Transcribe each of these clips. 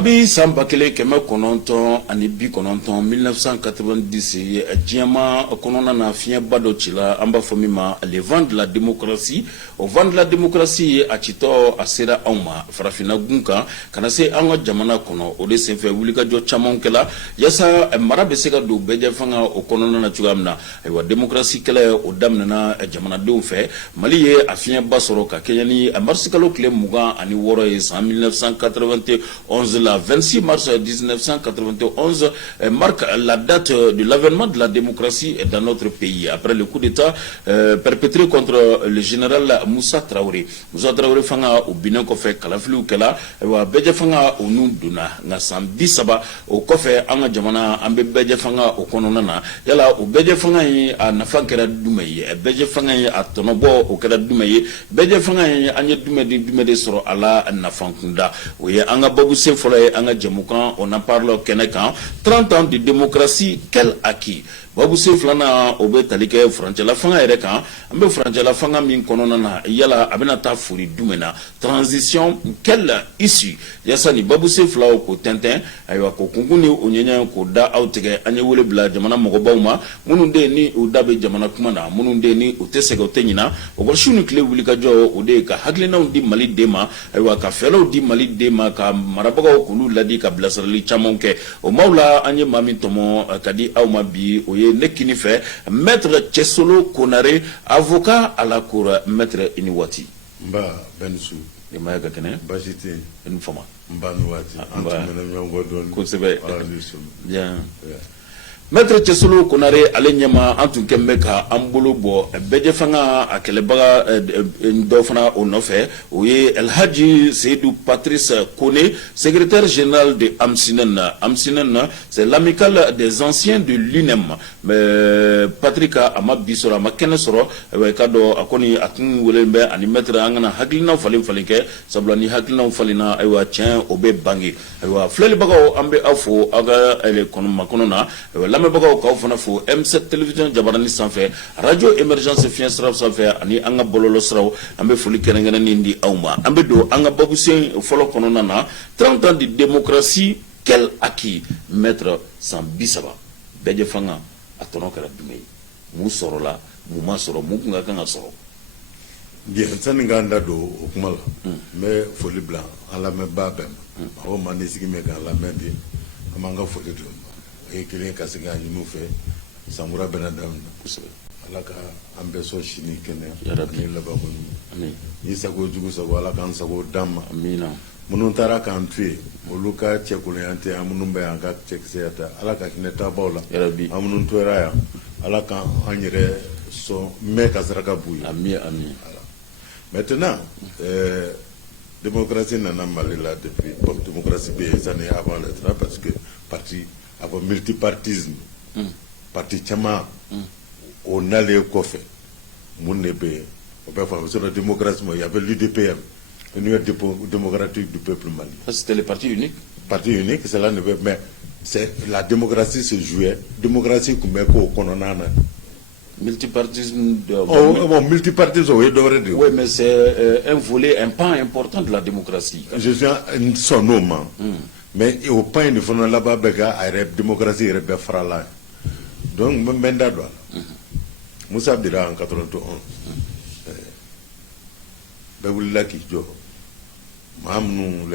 Kabi Sambakele keme kononton ani bi kononton 1990 diama konona na fien bado chila amba fomima le vent de la démocratie au vent de la démocratie a chito asera auma farafina gunka kana se anga jamana kono o de senfe wulika jo chamonkela yasa marabe sega do beje fanga o konona na chugamna aywa démocratie kala o damna na jamana do fe mali ye afien basoro ka kenyani marsikalo kle muga ani woro e 1991 la 26 mars 1991 marque la date de l'avènement de la démocratie dans notre pays après le coup d'état perpétré contre le général Moussa Traoré. Moussa Traoré fanga au Bénin ko fe kalaflu kala wa beje fanga o nunduna nga sambi saba o ko fe anga jamana ambe beje fanga o konona na yala o beje fanga yi a nafa kera dumeye beje fanga yi a tonobo o kera dumeye beje fanga yi anya dumede soro ala nafankunda o ye anga babu se anga jamukan on en parle kenekan 30 ans de démocratie quel acquis babu se flana obe talike français la fanga ere kan ambe français la fanga min konona na yala abena ta furi dumena transition quelle issue yasani babu se fla ko tenten aywa ko kunguni onyenya ko da outege anye wole bla jamana mogobawma mununde ni udabe jamana kumana mununde ni utesega utenyina ogoshunu kle wulika jo ode ka haglina undi mali dema aywa ka felo di mali dema ka marabaga kulu ladi ka blasarli chamonke o maula anye mami tomo kadi awma bi o ye nekini fe maître Chesolo Konare avocat à la cour maître Iniwati mba bensu de mayaga kene bajite une fama mba nuwati antumena nyongo don ko sebe bien Maître Chesolo Konare ale nyama antun kembe ka ambolo bo beje fanga akelebaga ndofana onofe oye El Hadji Seydou Patrice Kone secrétaire général de Amsinen c'est l'amicale des anciens de l'UNEM mais Patrick Amabisora Makenesoro kado akoni atun welembe ani maître angana haglina falinke sablani haglina falina aywa tien obe bangi aywa flele baga ambe afo aga ele kono makonona me baga ko fana fo M7 télévision jabarani sanfé radio émergence fiensra sanfé ani anga bololo sraw ambe fuli kenengena nindi awma ambe do anga babu sen folo konona na 30 ans de démocratie quel acquis maître sans bisaba beje fanga atono kala dumay mu sorola mu ma soro mu nga kanga soro bien saninganda do okumala mais foli blanc ala me babem o manisigi me kan la mendi amanga foli do e kilen kasiga nyumu fe samura benadam kusebe alaka ambeso shini kene ni laba ko ni sago jugu sago alaka an sago dam amina munun tara kan tue oluka chekulante amunun be anga chekseta alaka kineta bawla amunun toeraya alaka anyere so me kasraka buyi ami maintenant démocratie nana malila depuis bon démocratie bien ça n'est avant l'être parce que parti avant multipartisme parti chama on allait kofe munebe on peut faire sur la démocratie il y avait l'UDPM l'Union démocratique du peuple mali. C'était le parti unique. Parti unique, c'est là mais c'est la démocratie se jouait démocratie comme ko kononana multipartisme multipartisme oui devrait dire. Oui mais c'est un volet un pan important de la démocratie. Je suis son nom mais au point de fond là-bas bega a démocratie rebe frala donc menda do Moussa Dira en 91 Bewulaki jo mamnou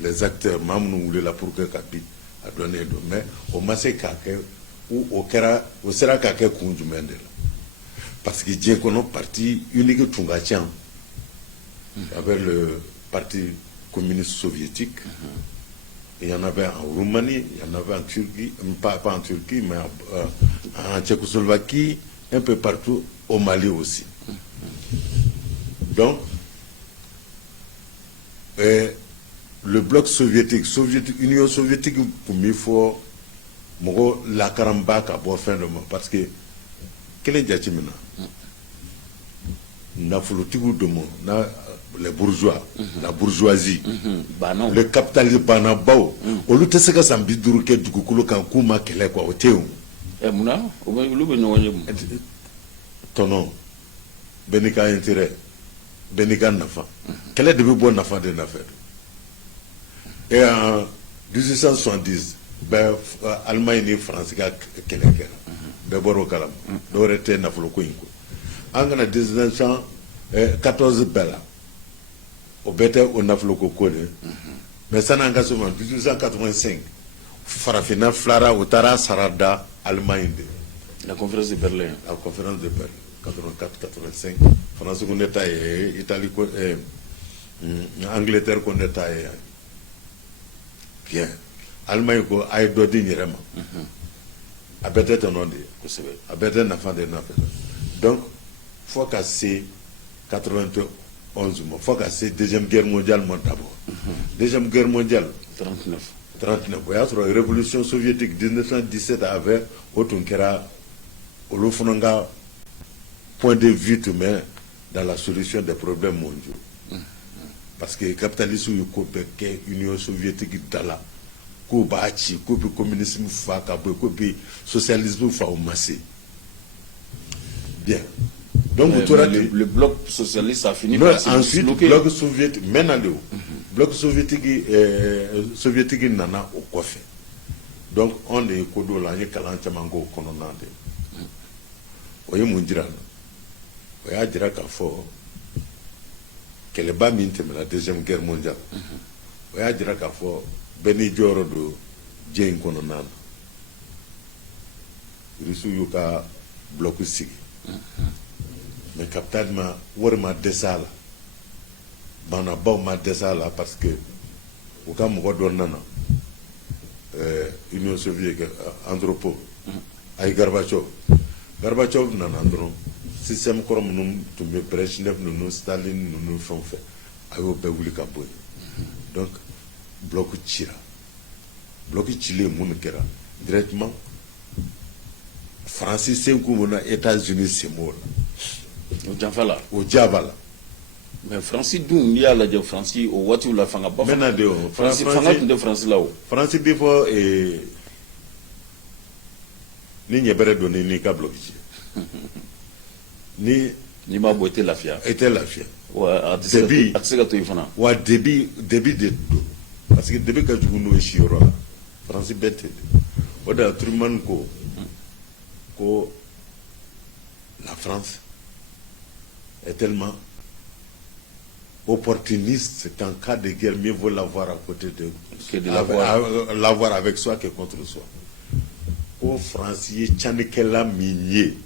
les acteurs mamnou la pour que capi a donné do mais au massé kake ou au kera au sera kake kunjumendela parce que Dieu kono parti unique Tungachan avec le parti communiste soviétique. Il y en avait en Roumanie, il y en avait en Turquie, pas en Turquie, mais en Tchécoslovaquie, un peu partout, au Mali aussi. Donc, le bloc soviétique, Union soviétique, pour moi, il faut la carambaka pour fin de mois. Parce que, quel est le maintenant? De monde, les bourgeois, la bourgeoisie, le capitalisme banabao, au lieu de ce que ça me dit que du coup, quand Kouma Kele quoi, au Théo. Ton nom, Benika intérêt, Benika Nafa. Quel est le bon Nafa de l'affaire? Et 1870 Allemagne ni France ka kɛlɛ kɛra bɛɛ bɔra o kalama dɔw yɛrɛ tɛ nafolo ko in ko an kana 1914 bɛɛ la o bɛɛ tɛ o nafolo ko de mais san'an ka se o ma 1885 farafinna filara o taara sara da Allemagne de la conférence de Berlin. La conférence de Berlin 84-85 France ko ne ta ye Italie ko Angleterre ko ne ta ye bien Allemagne ko ay do di ñere ma a bɛɛ tɛ tɔnɔ de ye kosɛbɛ a bɛɛ tɛ nafa de nafɛ donc fo ka se 91 ma fo ka se deuxième guerre mondiale ma d'abord deuxième guerre mondiale 39 o y'a sɔrɔ révolution soviétique 1917 avait o tun kɛra olu fana ka point de vue tun bɛ dans la solution des problèmes mondiaux parce que capitalisme y'u ko bɛɛ kɛ union soviétique da la k'u b'a ci k'u bɛ communisme fa ka bɔ yen k'u bɛ socialisme fa o ma se bien donc o tora ten le bloc socialiste a fini par se ensuite bloc soviétique maintenant de o bloc soviétique nana o kɔfɛ donc anw de ye ko dɔw la an ye kalan caman k'o kɔnɔna de o ye mun jira na o y'a jira k'a fɔ kɛlɛba min tɛmɛna deuxième guerre mondiale o y'a jira k'a fɔ bɛɛ n'i jɔyɔrɔ don diɲɛ in kɔnɔna na rusiw y'u ka bloc sigi mais capital ma wari ma dɛsɛ a la banabaw ma dɛsɛ a la parce que u ka mɔgɔ dɔ nana union soviétique Andropov ay Gorbatchev nana dɔrɔn système kɔrɔ minnu tun bɛ Brezhnev ninnu Staline ninnu fɛn o fɛn a y'o bɛɛ wuli ka bɔ yen donc bloc cira bloc cilen mun kɛra directement France sen k'u mun na États-Unis sen b'o la o janfa la o jaaba la mais France dun n'i y'a lajɛ France o waatiw la fanga ba maintenant de o France fanga tun tɛ France la o France bi fɔ ni ɲɛ bɛrɛ donni n'i ka bloc ci ni ma bɔ i tɛ lafiya wa a tɛ se ka to yen fana wa débit de don parce que débit ka jugu n'o ye siyɔrɔ la France bɛɛ tɛ o de la Truman ko la France est tellement opportuniste qu'en cas de guerre mieux vaut l'avoir à côté de l'avoir avec soi que contre soi ko France ye canikɛla min ye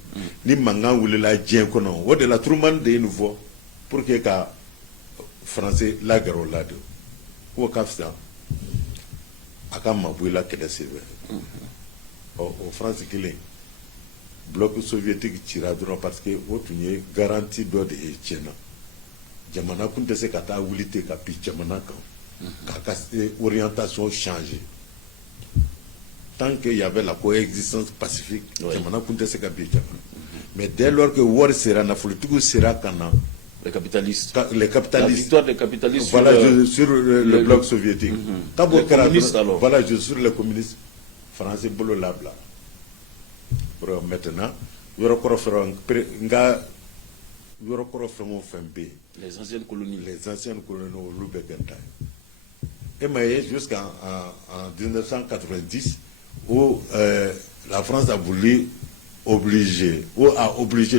ni mankan wulila diɲɛ kɔnɔ o de la Truman de ye nin fɔ pour que ka France lagɛrɛ o la de k'o ka fisa a ka mabɔ i la kɛlɛ senfɛ o France kelen bloc soviétique cira dɔrɔn parce que o tun ye garantie dɔ de ye tiɲɛna jamana kun tɛ se ka taa wuli ten ka bin jamana kan k'a ka orientation changer tant qu'il y avait la coexistence pacifique jamana kun tɛ se ka bin jamana mais dès lors que wari sera nafolitigiw sera ka na les capitalistes la victoire des capitalistes voilà sur le bloc soviétique les communistes alors voilà sur les communistes français bolo labla pour maintenant yɔrɔ kɔrɔ fɛn o fɛn bɛ yen les anciennes colonies olu bɛɛ kɛ ta ye e ma ye jusqu'en 1990 où la France a voulu obliger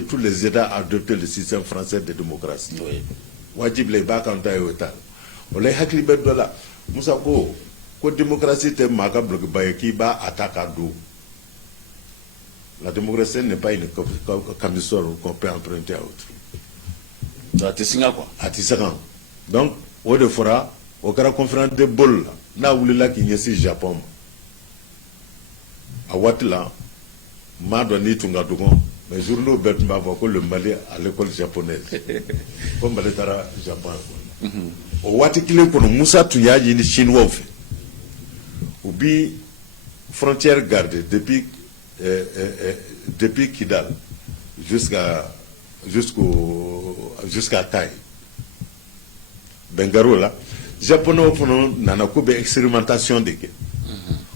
tous les États à adopter le système français de démocratie wajib la i b'a kan ta ye o ta o la i hakili bɛ dɔ la Musa ko démocratie tɛ maa ka blokiba ye k'i b'a a ta k'a don. La démocratie n'est pas une camisole qu'on peut emprunter à autrui. Donc, au de fora, au cas conférence de bol, là où là qui est Japon, à Watla, m'a donné tout le monde, mais journaux Bertma va le Mali à l'école japonaise. Comme Baletara Japon. Au Watikile, pour Moussa Touya, il y a une Chinois. Ou bien, frontière gardée depuis Kidal jusqu'à Taï. Bengaro là, Japonais nana ko be expérimentation de ke.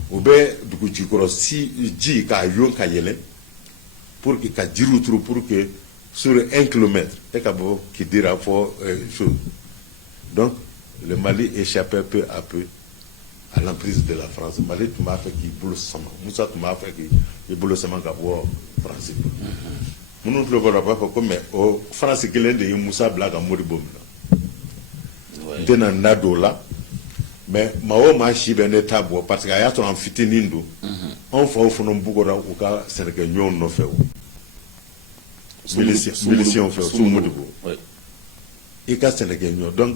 Ou be dugu jikoro si ji ka yon ka yele pour que ka jiru turu pour que sur 1 kilomètre et ka bo qui dira chose. Donc le Mali échappait peu à peu à l'emprise de la France. Mali tu m'as fait qu'il boule sama. Moussa tu m'as fait qu'il boule sama kabo France. Nous ne le voyons pas comme au France qui l'est Moussa blague à Moribom. Dena nado là. Mais mao ma shibene tabo parce qu'il y a ton fitinindo. On fait au fond bugora ou ka Sénégal nyon no fait. Milition fait sous Modibo. Et ka Sénégal nyon donc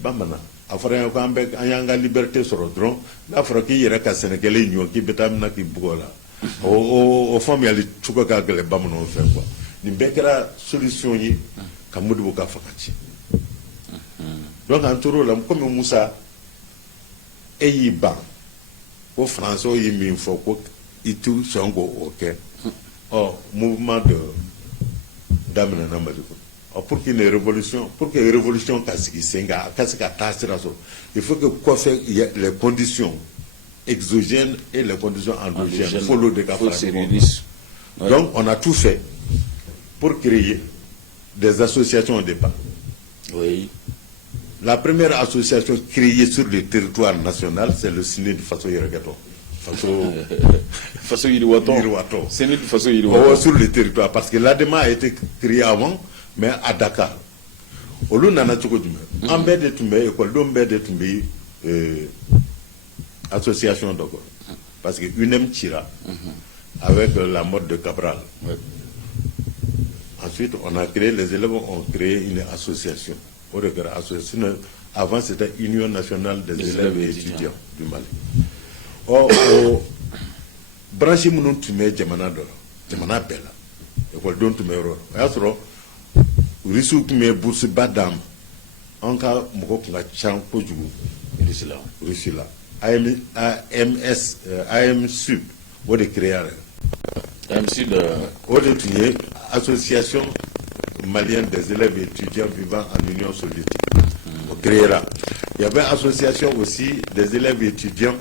bamana afara ko ambe ayanga liberté sur le drone afara ki yera ka Sénégalais nyon ki betamna ki bugola. O famille ali tuka ka gele bamano fait quoi. Ni bekera solution yi ka Modibo ka fakati. Donc en tout cas comme Moussa et il bat au français il faut que il tout son go ok mouvement de d'amener pour qu'il y ait une révolution il faut que quoi faire les conditions exogènes et les conditions endogènes faut le donc on a tout fait pour créer des associations au départ. Oui. La première association créée sur le territoire national, c'est le Séné de Faso Yeregato. Faso Iriwato. Séné de Faso Iriwato. Sur le territoire, parce que l'ADEMA a été créé avant, mais à Dakar. Au lieu d'en avoir en bas de Toumbe, école d'Ombe de Toumbe, association d'Ogo. Parce que UNEM Tira, avec la mort de Cabral. Ensuite, on a créé, les élèves ont créé une association. Avant, c'était Union nationale des élèves et étudiants du Mali. Branché mon tu mets Jamana Dora, Jamana Bella, école dont tu mets Roro. Astro, Rissou qui met Bourse Badam, en cas Moko Chan Pojugu, Rissila, AM Sud, ou de créer. AM Sud, ou de créer, association malienne des élèves et étudiants vivant en Union soviétique. Créera. Il y avait une association aussi des élèves et étudiants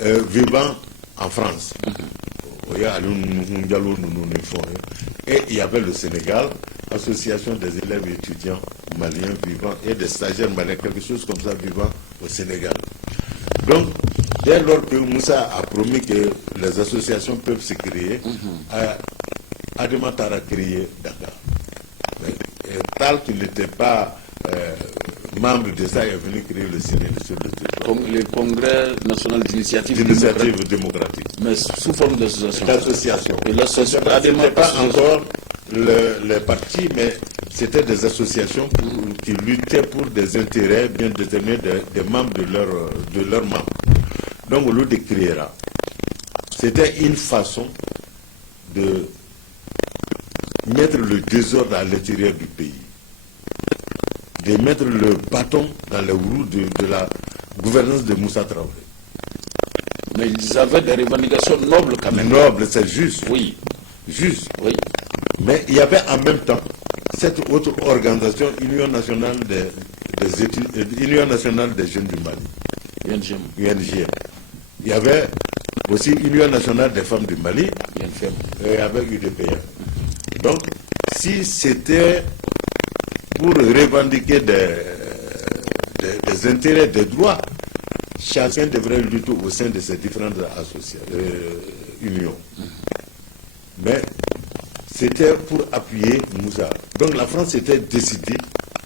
vivant en France. Et il y avait le Sénégal, association des élèves et étudiants maliens vivant et des stagiaires maliens, quelque chose comme ça vivant au Sénégal. Donc, dès lors que Moussa a promis que les associations peuvent se créer, Adematar a créé Dakar. Tal qu'il n'était pas membre de ça, il est venu créer le Séné sur le territoire. Le Congrès national d'initiative démocratique. Mais sous forme d'association. Et l'association n'était pas encore les partis, mais c'était des associations qui luttaient pour des intérêts bien déterminés des membres de leurs membres. Donc, au lieu de créer là, c'était une façon de mettre le désordre à l'intérieur du pays, de mettre le bâton dans les roues de la gouvernance de Moussa Traoré. Mais ils avaient des revendications nobles quand même. Nobles, c'est juste. Oui. Juste. Oui. Mais il y avait en même temps cette autre organisation, Union nationale Union nationale des jeunes du Mali. UNGM. Il y avait aussi Union nationale des femmes du Mali. Et avec UDPR. Donc, si c'était pour revendiquer des intérêts, des droits, chacun devrait lutter au sein de ces différentes unions. Mais c'était pour appuyer Moussa. Donc la France était décidée,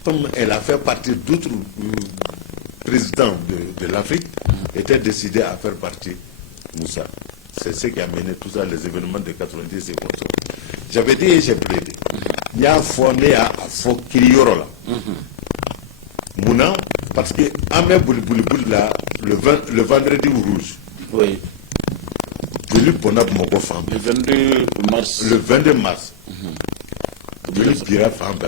comme elle a fait partie d'autres présidents de l'Afrique, était décidée à faire partie Moussa. C'est ce qui a mené tout ça, les événements de 90 et comme ça. J'avais dit et j'ai plaidé. Il y a un fourné à Fokirioro là. Mouna, parce que Amé Bouli là, le vendredi rouge. Oui. Le 22 mars. Le 22 mars. Je lui dirai femme.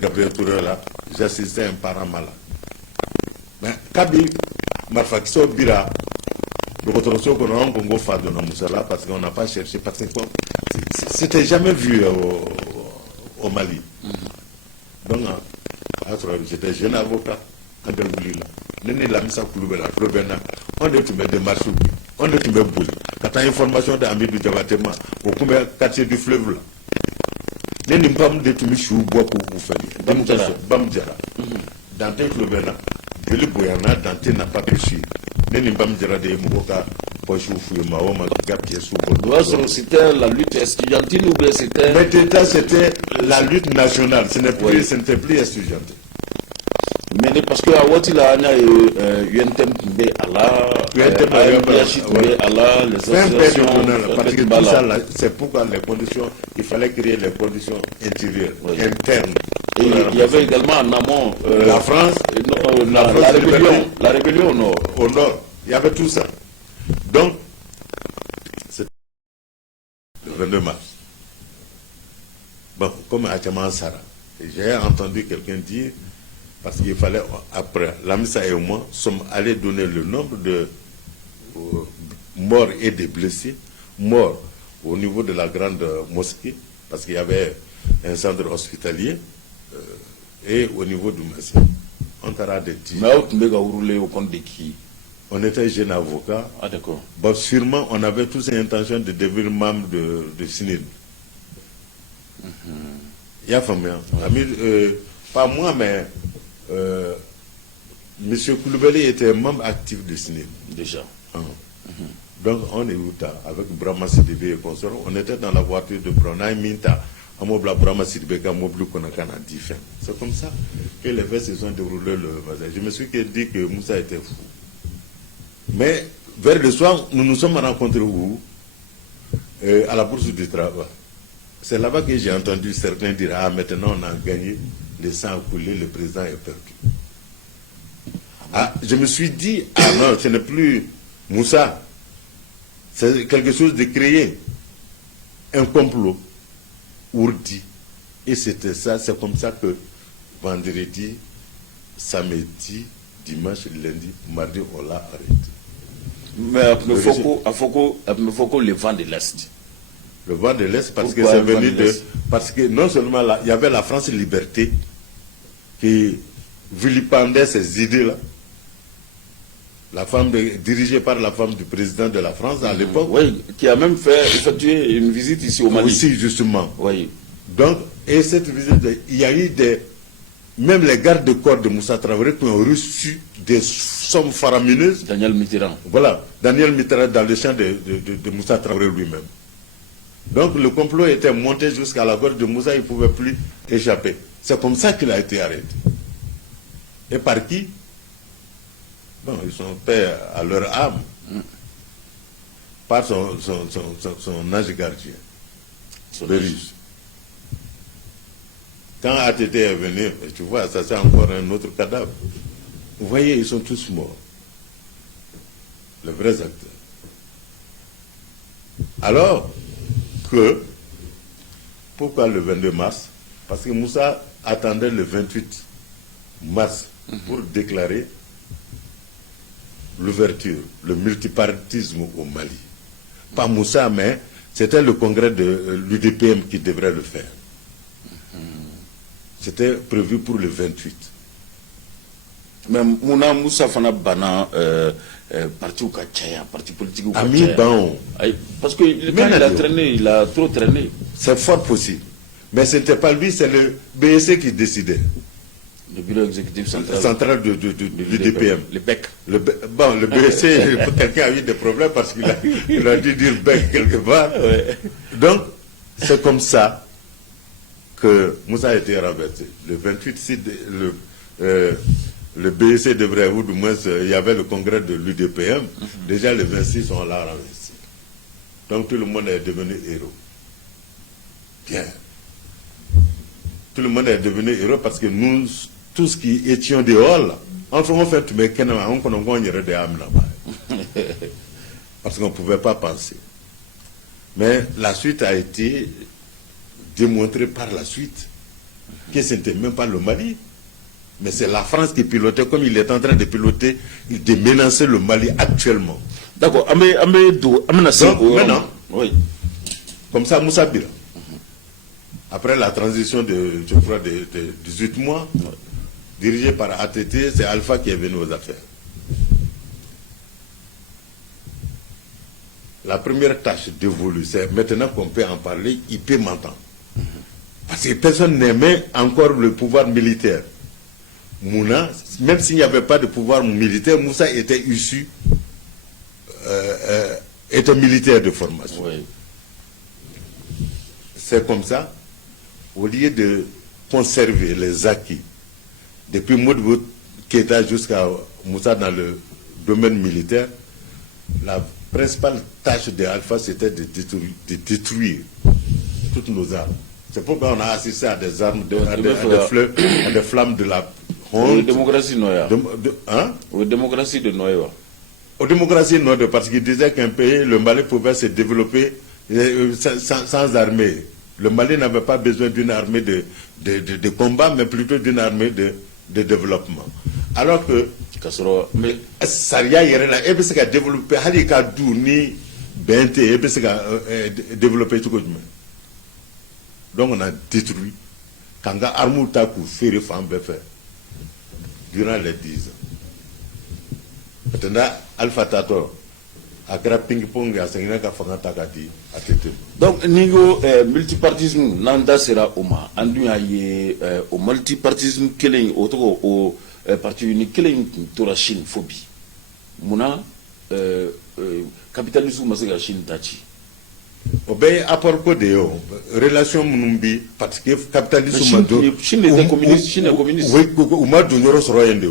Gabriel Touré là, j'assistais à un parent malade. Mais Kabi, Marfakiso Bira, le Cotonou qu'on Congo fa de Moussala parce qu'on n'a pas cherché, parce que c'était jamais vu au Mali. Donc, j'étais jeune avocat, André Boulila. Nene la misa Kouloubela, on est tombé de Marchou, on est tombé Bouli. Quand tu as information d'Ami du Javatema, au quartier du fleuve là. Nene Mbam de Tumichou, Boakou, Bamdjara. Dans tes Kouloubela, Veli Boyana, Dante n'a pas pu suivre. Nenibam Djerade Moukoka, Pochoufou, Mahoma, Gapiesou. C'était la lutte estudiantine ou bien c'était. Mais c'était la lutte nationale, ce n'était plus estudiantine. Mais parce que à Ouattila, il y a UNTM Tombé à la. UNTM Tombé à la, les associations. Parce que tout ça, c'est pourquoi les conditions, il fallait créer les conditions intérieures, internes. Et il y avait également en amont la France, la rébellion au nord. Au nord, il y avait tout ça. Donc, c'était le 22 mars. Bon, comme à Tchamansara, j'ai entendu quelqu'un dire, parce qu'il fallait, après, Lamissa et moi sommes allés donner le nombre de morts et de blessés, morts au niveau de la grande mosquée, parce qu'il y avait un centre hospitalier, et au niveau du Messie. On t'aura des tirs. Mais vous roulé au compte de qui? On était jeunes avocats. Ah d'accord. Bon, sûrement, on avait tous l'intention de devenir membre de SNIL. Il y a famille. Pas moi, mais M. Koulibaly était membre actif de SNIL. Déjà. Donc, on est où avec Brahma Sidibé et consorts. On était dans la voiture de Brunei Minta. C'est comme ça que les faits se sont déroulés le matin. Je me suis dit que Moussa était fou. Mais vers le soir, nous nous sommes rencontrés où? À la bourse du travail. C'est là-bas que j'ai entendu certains dire: ah, maintenant on a gagné, le sang a coulé, le président est perdu. Ah, je me suis dit: ah non, ce n'est plus Moussa. C'est quelque chose de créé. Un complot. Ourdi. Et c'était ça, c'est comme ça que vendredi, samedi, dimanche, lundi, mardi, on l'a arrêté. Mais à Foko, le vent de l'Est. Le vent de l'Est, parce que c'est venu de. Parce que non seulement là, il y avait la France Liberté qui vilipendait ces idées-là. La femme dirigée par la femme du président de la France à l'époque. Oui, qui a même effectué une visite ici au Mali. Aussi, justement. Oui. Donc, et cette visite, il y a eu même les gardes de corps de Moussa Traoré qui ont reçu des sommes faramineuses. Daniel Mitterrand. Voilà, Daniel Mitterrand dans le champ de Moussa Traoré lui-même. Donc, le complot était monté jusqu'à la gorge de Moussa, il ne pouvait plus échapper. C'est comme ça qu'il a été arrêté. Et par qui? Bon, ils sont faits à leur âme. Par son ange gardien, le russe. Quand ATT est venu, tu vois, ça c'est encore un autre cadavre. Vous voyez, ils sont tous morts. Les vrais acteurs. Alors que, pourquoi le 22 mars? Parce que Moussa attendait le 28 mars pour déclarer l'ouverture, le multipartisme au Mali. Pas Moussa, mais c'était le congrès de l'UDPM qui devrait le faire. C'était prévu pour le 28. Mais Mouna Moussa Fana Bana, parti au Kachaya, parti politique au Ami Ban. Parce que il a trop traîné. C'est fort possible. Mais ce n'était pas lui, c'est le BSC qui décidait. Le bureau exécutif central de l'UDPM. Le BEC. Bon, le BSC, quelqu'un a eu des problèmes parce qu'il a dû dire BEC quelque part. Ouais. Donc, c'est comme ça que Moussa a été renversé. Le 28, si le BSC devrait, ou du moins, il y avait le congrès de l'UDPM, déjà les 26 on l'a renversé. Donc, tout le monde est devenu héros. Bien. Tout le monde est devenu héros parce que nous, tous qui étions dehors, là, on fait tout, mais on connaît des âmes là-bas. Parce qu'on ne pouvait pas penser. Mais la suite a été démontrée par la suite que ce n'était même pas le Mali, mais c'est la France qui pilotait, comme il est en train de piloter, de menacer le Mali actuellement. D'accord. Donc, maintenant, oui. Comme ça, Moussa Bira. Après la transition de 18 mois, dirigé par ATT, c'est Alpha qui est venu aux affaires. La première tâche dévolue, c'est maintenant qu'on peut en parler, il peut m'entendre. Parce que personne n'aimait encore le pouvoir militaire. Mouna, même s'il n'y avait pas de pouvoir militaire, Moussa était issu, était militaire de formation. Oui. C'est comme ça, au lieu de conserver les acquis, depuis Modibo Keïta jusqu'à Moussa dans le domaine militaire, la principale tâche de Alpha, c'était de détruire toutes nos armes. C'est pourquoi on a assisté à des armes, à des flammes de la honte. La démocratie noire. Hein? La démocratie de Noël. Aux démocraties noires, parce qu'il disait qu'un pays, le Mali, pouvait se développer sans armée. Le Mali n'avait pas besoin d'une armée de combat, mais plutôt d'une armée de développement. Alors que Saria Yerela, et puis développer, Halika Douni, Bente, et puis développer tout le monde. Donc on a détruit. Quand on a armé Taku, Ferre Femme fait durant les 10 ans. Maintenant, Alpha Tato, à ping-pong, à Senginaka Fangatakati, à Tété. Donc, niveau multipartisme, Nanda sera Oma, Andu Aye, au multipartisme, Kelling, au parti unique, Kelling, Tora Chine, phobie. Mouna, capitalisme, Masega Chine, Tachi. Obey à propos de relation Mumbi, parce que capitalisme, Chine est communiste, Chine est communiste. Oui, ou Madunero sera un de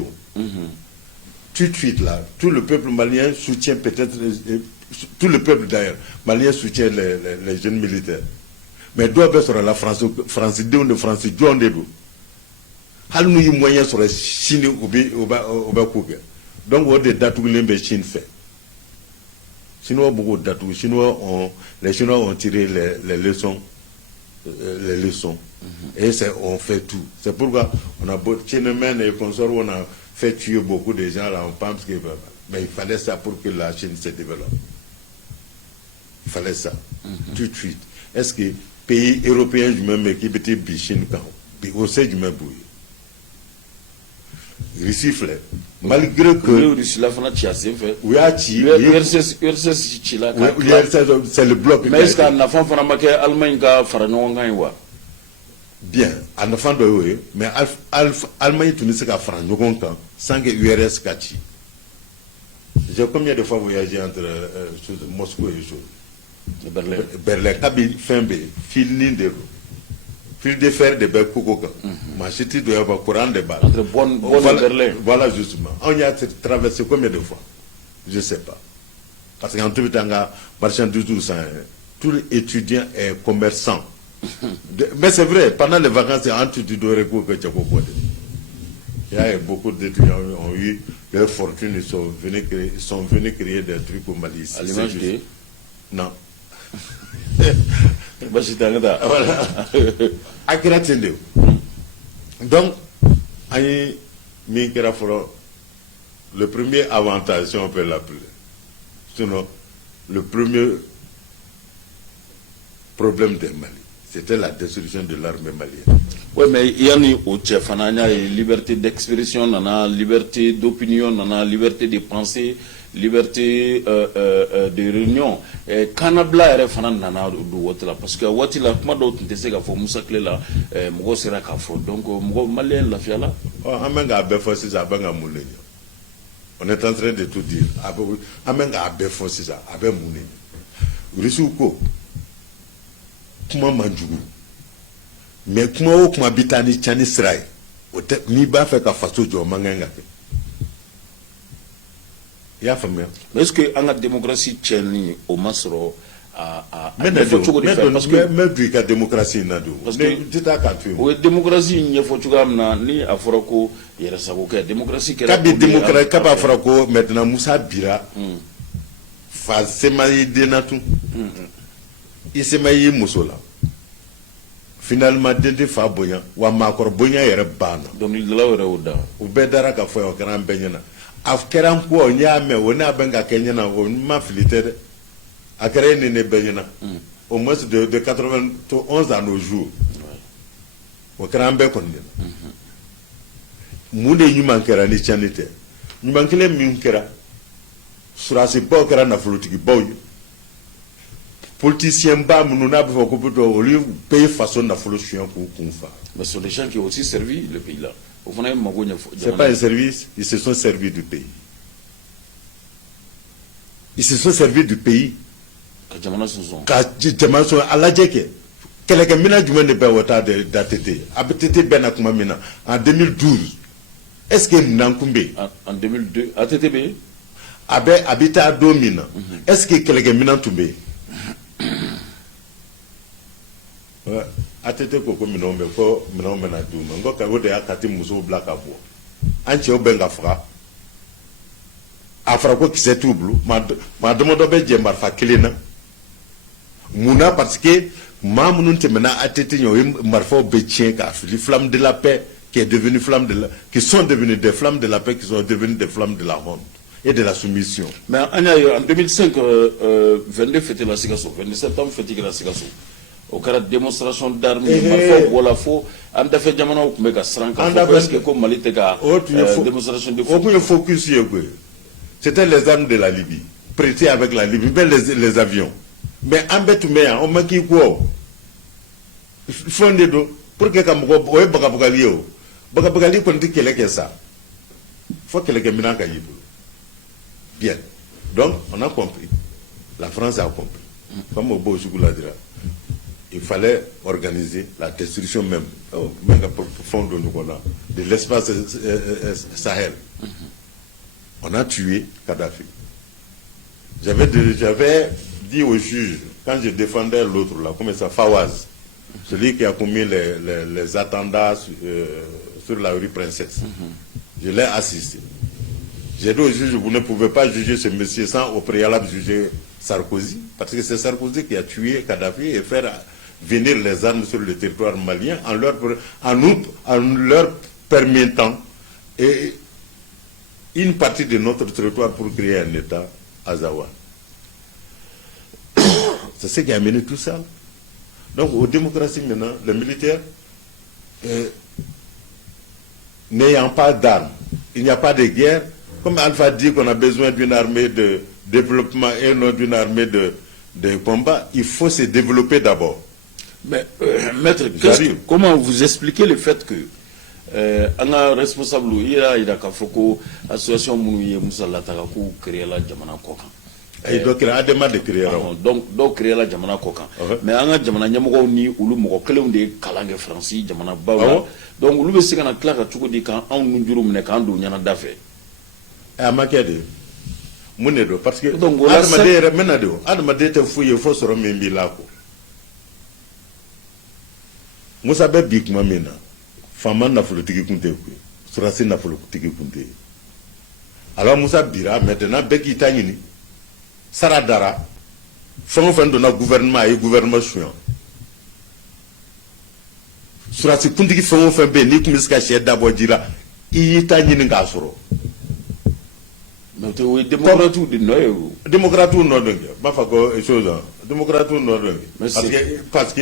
tout de suite là, tout le peuple malien soutient peut-être, tout le peuple d'ailleurs, malien soutient les jeunes militaires. Mais doit être sur la France 2 de France, John Debou. Hal nous y moyen sur la Chine au Bakouga. Donc, on a des dates où les Chine fait. Chinois, beaucoup de dates où les Chinois ont tiré les leçons. Et on fait tout. C'est pourquoi on a beau Tiananmen et consorts, on a fait tuer beaucoup de gens là, on pense que mais il fallait ça pour que la Chine se développe. Il fallait ça, tout de suite. Est-ce que pays européens du même qui étaient bichine quand au sein du même bouille Ricifle, malgré que c'est le bloc. Mais est-ce qu'un enfant fait Allemagne qui a fait bien, en enfant de eux, mais Allemagne Tunisie qui a fait sans que l'URSS cache. J'ai combien de fois voyagé entre Moscou et Berlin. Berlin, Kabi Fembe, fil Nindero, fil de fer de Bekoukoka, machiti doit avoir courant de balles. Entre Bonn et Berlin. Voilà justement. On y a traversé combien de fois? Je ne sais pas. Parce qu'en tout temps, marchand du tout, tous les étudiants et commerçants. Mais c'est vrai, pendant les vacances, c'est entre du Doreko que tu as beaucoup. Il y a beaucoup d'étudiants qui ont eu leur fortune, ils sont venus créer des trucs au Mali. À l'image de... Non. Voilà. Donc, le premier avantage, si on peut l'appeler, sinon, le premier problème des Mali, c'était la destruction de l'armée malienne. Oui, mais il y a une liberté d'expression, la liberté d'opinion, la liberté de penser, liberté de réunion. Kanabla est fan nana du Watla parce que Watila, comment d'autres ne sait qu'à faire Moussa Klela, Mogo sera qu'à faire. Donc, Mogo Malien la fiala. On est en train de tout dire. Risuko, comment Mandjougou. Mais comment on bitani chani srai mi ba fait ka faso jo manganga ya famia est-ce que en la démocratie tcheni au masro a parce que même du ka démocratie na do parce que tita ka tu o démocratie nye fotuga na ni aforako yera sako ka démocratie ka bi démocratie ka ba aforako maintenant Moussa Bira fa semayi denatu isemayi musola. Finalement, Dede fa bonya, wa makor bonya yere bana. Donc il la wera oda. Ubedara ka fo okran benyana. Afkeran ko nya me wona benga kenyana o ma filiter. Akere ne ne benyana. Au moins de 91 à nos jours. Okran be konne. Mude nyuma nkera ni chanite. Nyuma nkele mi nkera. Surasi bo kera na flutiki boy. politiciens bas nous n'a pas au lieu payer façon nafolo chien pour qu'on fasse. Mais ce sont des gens qui ont aussi servi le pays là. C'est pas un service, ils se sont servis du pays. Ils se sont servis du pays. En 2012, est-ce que Nankumbe en 2002, ATTB Habita Domina, est-ce que quelqu'un Minan Toumbe ATT Koko Minombe, ko Minombe na Douma, ngo Kagode Akati Muso Black Abo, Anche Bengafra, Afrako qui s'est troublé, m'a demandé de Marfa Kilena, Mouna parce que Mamoun Temena ATT Marfa Betien, les flammes de la paix qui est devenue flamme de la, qui sont devenues des flammes de la paix, qui sont devenues des flammes de la honte et de la soumission. Mais en 2005, 22 fêtait la Sigasso, 27 septembre fêtait la Sigasso. Au cas de démonstration d'armes, voilà faux. En fait, Jamana ou Mega Sranka, parce que comme Malitega, démonstration de focus. C'était les armes de la Libye, prêtées avec la Libye, mais les avions. Mais en Betumea, on m'a dit quoi? Fondé pour que Kambo, Bagabagalio, Bagabagali, pour dire qu'elle est ça. Il faut qu'elle ait un bien. Donc, on a compris. La France a compris. Comme au beau l'a dit, il fallait organiser la destruction même, de l'espace Sahel. On a tué Kadhafi. J'avais dit au juge, quand je défendais l'autre là, comme ça, Fawaz, celui qui a commis les attentats sur la rue Princesse, je l'ai assisté. J'ai dit au juge, vous ne pouvez pas juger ce monsieur sans au préalable juger Sarkozy, parce que c'est Sarkozy qui a tué Kadhafi et faire venir les armes sur le territoire malien en leur permettant et une partie de notre territoire pour créer un État à Zawa. C'est ce qui a mené tout ça. Donc, aux démocraties maintenant, les militaires, n'ayant pas d'armes, il n'y a pas de guerre. Comme Alpha dit qu'on a besoin d'une armée de développement et non d'une armée de combat, il faut se développer d'abord. Mais, maître, comment vous expliquez le fait que un responsable, il a l'association Mounouye Moussa Latagakou créer la Djamana Kokan. Et donc, il a demandé de créer. Donc, créer la Djamana Kokan. Mais un Djamana Yamogo ni Oulu Moko Kelem de Kalange Franci, Djamana Bawa. Donc, Oulu Bessigana Clara Chukudi quand on nous dit Nekando Yana Dafe. À Makede, Mounedo, parce que donc, Adamade te fouille, il faut se remettre là. Moussa Bebik Mamina, Faman n'a fallu tiki kunte, Surasi n'a fallu tiki kunte. Alors Moussa Bira, maintenant, Beki Tanini, Saradara, Fon fin de notre gouvernement et gouvernement chouan. Surasi Kuntiki Fon fin Benik Miskaché d'Abodira, Itanini Gasoro. Mais démocrate ou de Noé ou démocrate ou non, chose. Démocrate ou non, parce que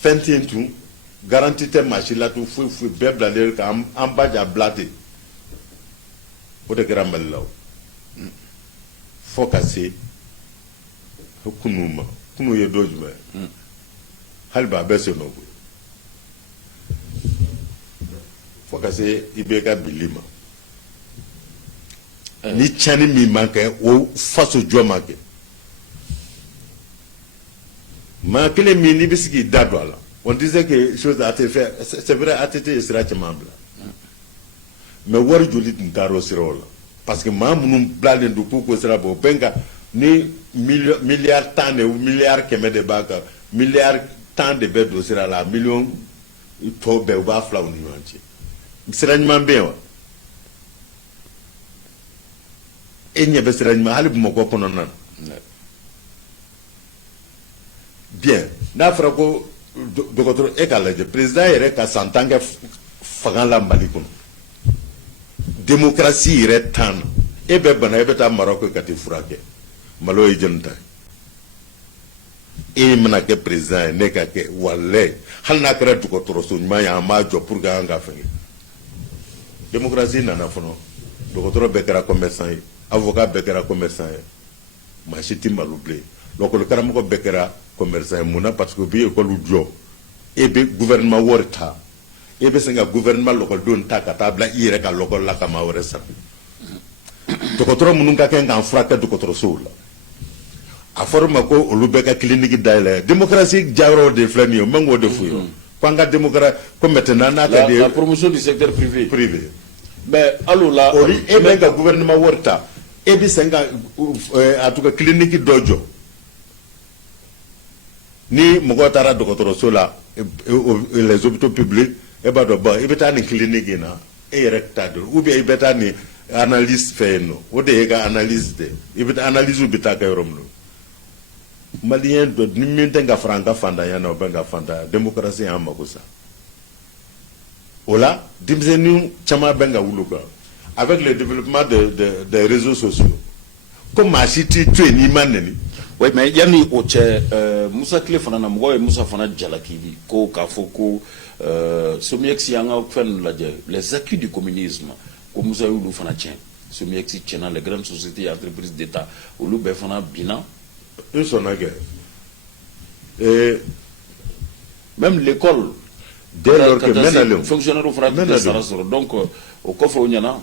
Fentin tout, garantie tes machines là, tout fou, bébé d'aller en bas de blaté. Pour de grand mal là. Faut casser. Kunuma, Kunuye dojme. Halba besse no. Faut casser Ibeka Bilima. Ni tchani mi manque ou face au joie manque. Manque mi ni bisiki dadwala. On disait que chose a été fait, c'est vrai, a été membre. Mais war joli n'karo sirola. Parce que ma munu blade du coup sera bo benga ni milliard tant ou milliard keme de baka, milliard tant de bedo sera la million to be ba fla uni wanchi. Sera nyambe bien, n'a pas de président est à s'entendre la Malikoun. Démocratie est tant. Et bien, il y a Maroc qui est frappé. Malo est jeune. Et il y a un président qui est Wallet. Il y a un président qui est Majo pour Ganga. Démocratie n'a pas de commerçant. Avocat Bekera commerçant, Machiti Maloublé. l'école karamoko bekera commerçant muna parce que bi école dio et be gouvernement worta et be senga gouvernement local don takata bla ire ka local la kama woresa dokotoro mununga kenga en fraka dokotoro soula a forma ko olubeka clinique daile démocratie jawro de flanio mango de fuyo kwanga démocratie comme maintenant la promotion du secteur privé mais alors là oli e benga gouvernement worta e bi senga en tout cas clinique dojo ni mogo tara dokotoro sola les hôpitaux publics e ba do ba e beta ni clinique na e rectade ou bien e beta ni analyse fait no o de ga analyse de e beta analyse u beta ka yoromno malien do ni mintenga franga fanda yana benga fanda démocratie en makosa ola dimzenu chama benga wuluka avec le développement des réseaux sociaux comme machiti tu ni maneni. Oui, mais yani oche Moussa Kile fana na mgoye Moussa fana jalakidi ko kafoko somieksi yanga fen la les acquis du communisme ko Moussa yulu fana tien somieksi tiena les grandes sociétés et entreprises d'état ulu be fana bina une sonage et même l'école dès lors que menalum fonctionnaire au frère de Sarasoro donc au coffre unyana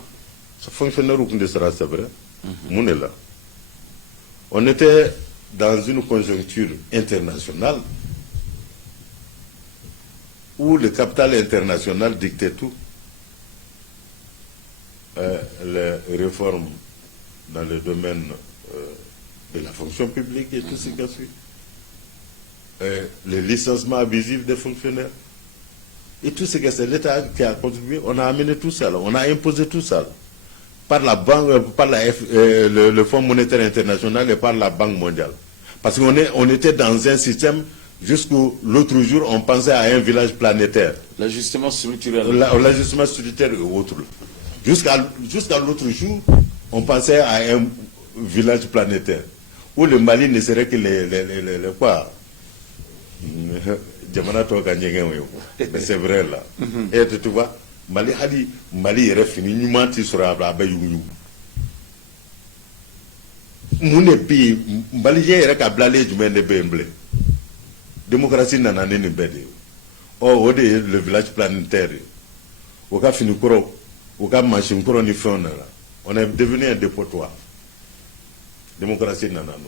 ce fonctionnaire au de Sarasoro c'est vrai munela on était dans une conjoncture internationale où le capital international dictait tout. Les réformes dans le domaine de la fonction publique et tout ce qui a suivi. Le licenciement abusif des fonctionnaires. Et tout ce que c'est l'État qui a contribué. On a amené tout ça, on a imposé tout ça. Par la banque, par le Fonds monétaire international et par la Banque mondiale. Parce qu'on était dans un système, jusqu'au l'autre jour, on pensait à un village planétaire. L'ajustement structurel. L'ajustement structurel et autre. Jusqu'à l'autre jour, on pensait à un village planétaire. Où le Mali ne serait que les quoi. Mais c'est vrai là. Et tu vois, Mali est fini, nous mentis sur la Bayou. Mon pays, Mali est à blaler du même de démocratie n'a pas de bédé. Oh, le village planétaire. Au cas fini, au cas machine, on est devenu un dépotoir. Démocratie n'a pas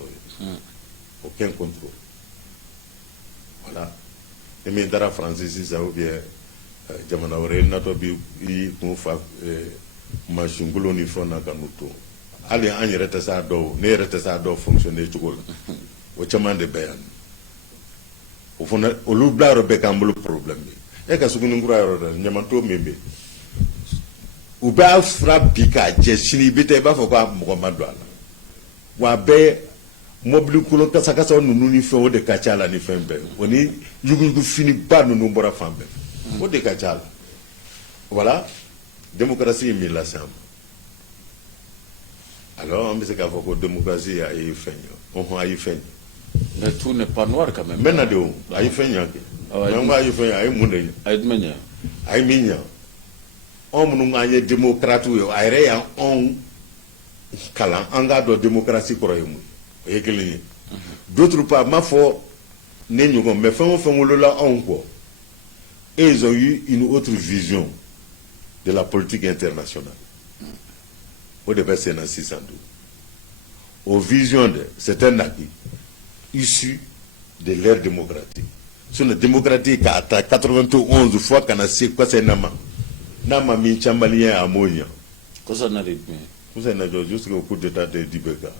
aucun contrôle. Voilà. Et mais dans la France, ici, ça ou bien. Jamana wore nato bi I kun fa machine gulo ni fona kanuto ali an yere sa do ne yere sa do fonctionner cogo la o chaman de bayan o fona o lu blaro be kambulu problème e ka sugunu ngura yoro da nyamanto membe u ba fra bika je sini bite ba fo ko mo mando ala wa be mobile kulo kasa kasa nunu ni fe o de kachala ni fembe oni yugu fini ba nunu bora fambe. Voilà, démocratie est mise là ensemble. Alors, on sait qu'à la démocratie a eu fait. On a eu fait. Mais tout n'est pas noir quand même. Maintenant, on a eu fait. On a eu fait. On a eu démocrate. On a eu démocratie. D'autre part, ma foi, mais et ils ont eu une autre vision de la politique internationale. Au début, c'est dans 612. Aux visions de, c'est un acquis issu de l'ère démocratique. C'est une démocratie qui a 91 fois qu'on a su quoi c'est Nama. Nama mi chambalien à Monia. Qu'est-ce qu'on a dit? Vous avez jusqu'au coup d'état de Dibeka.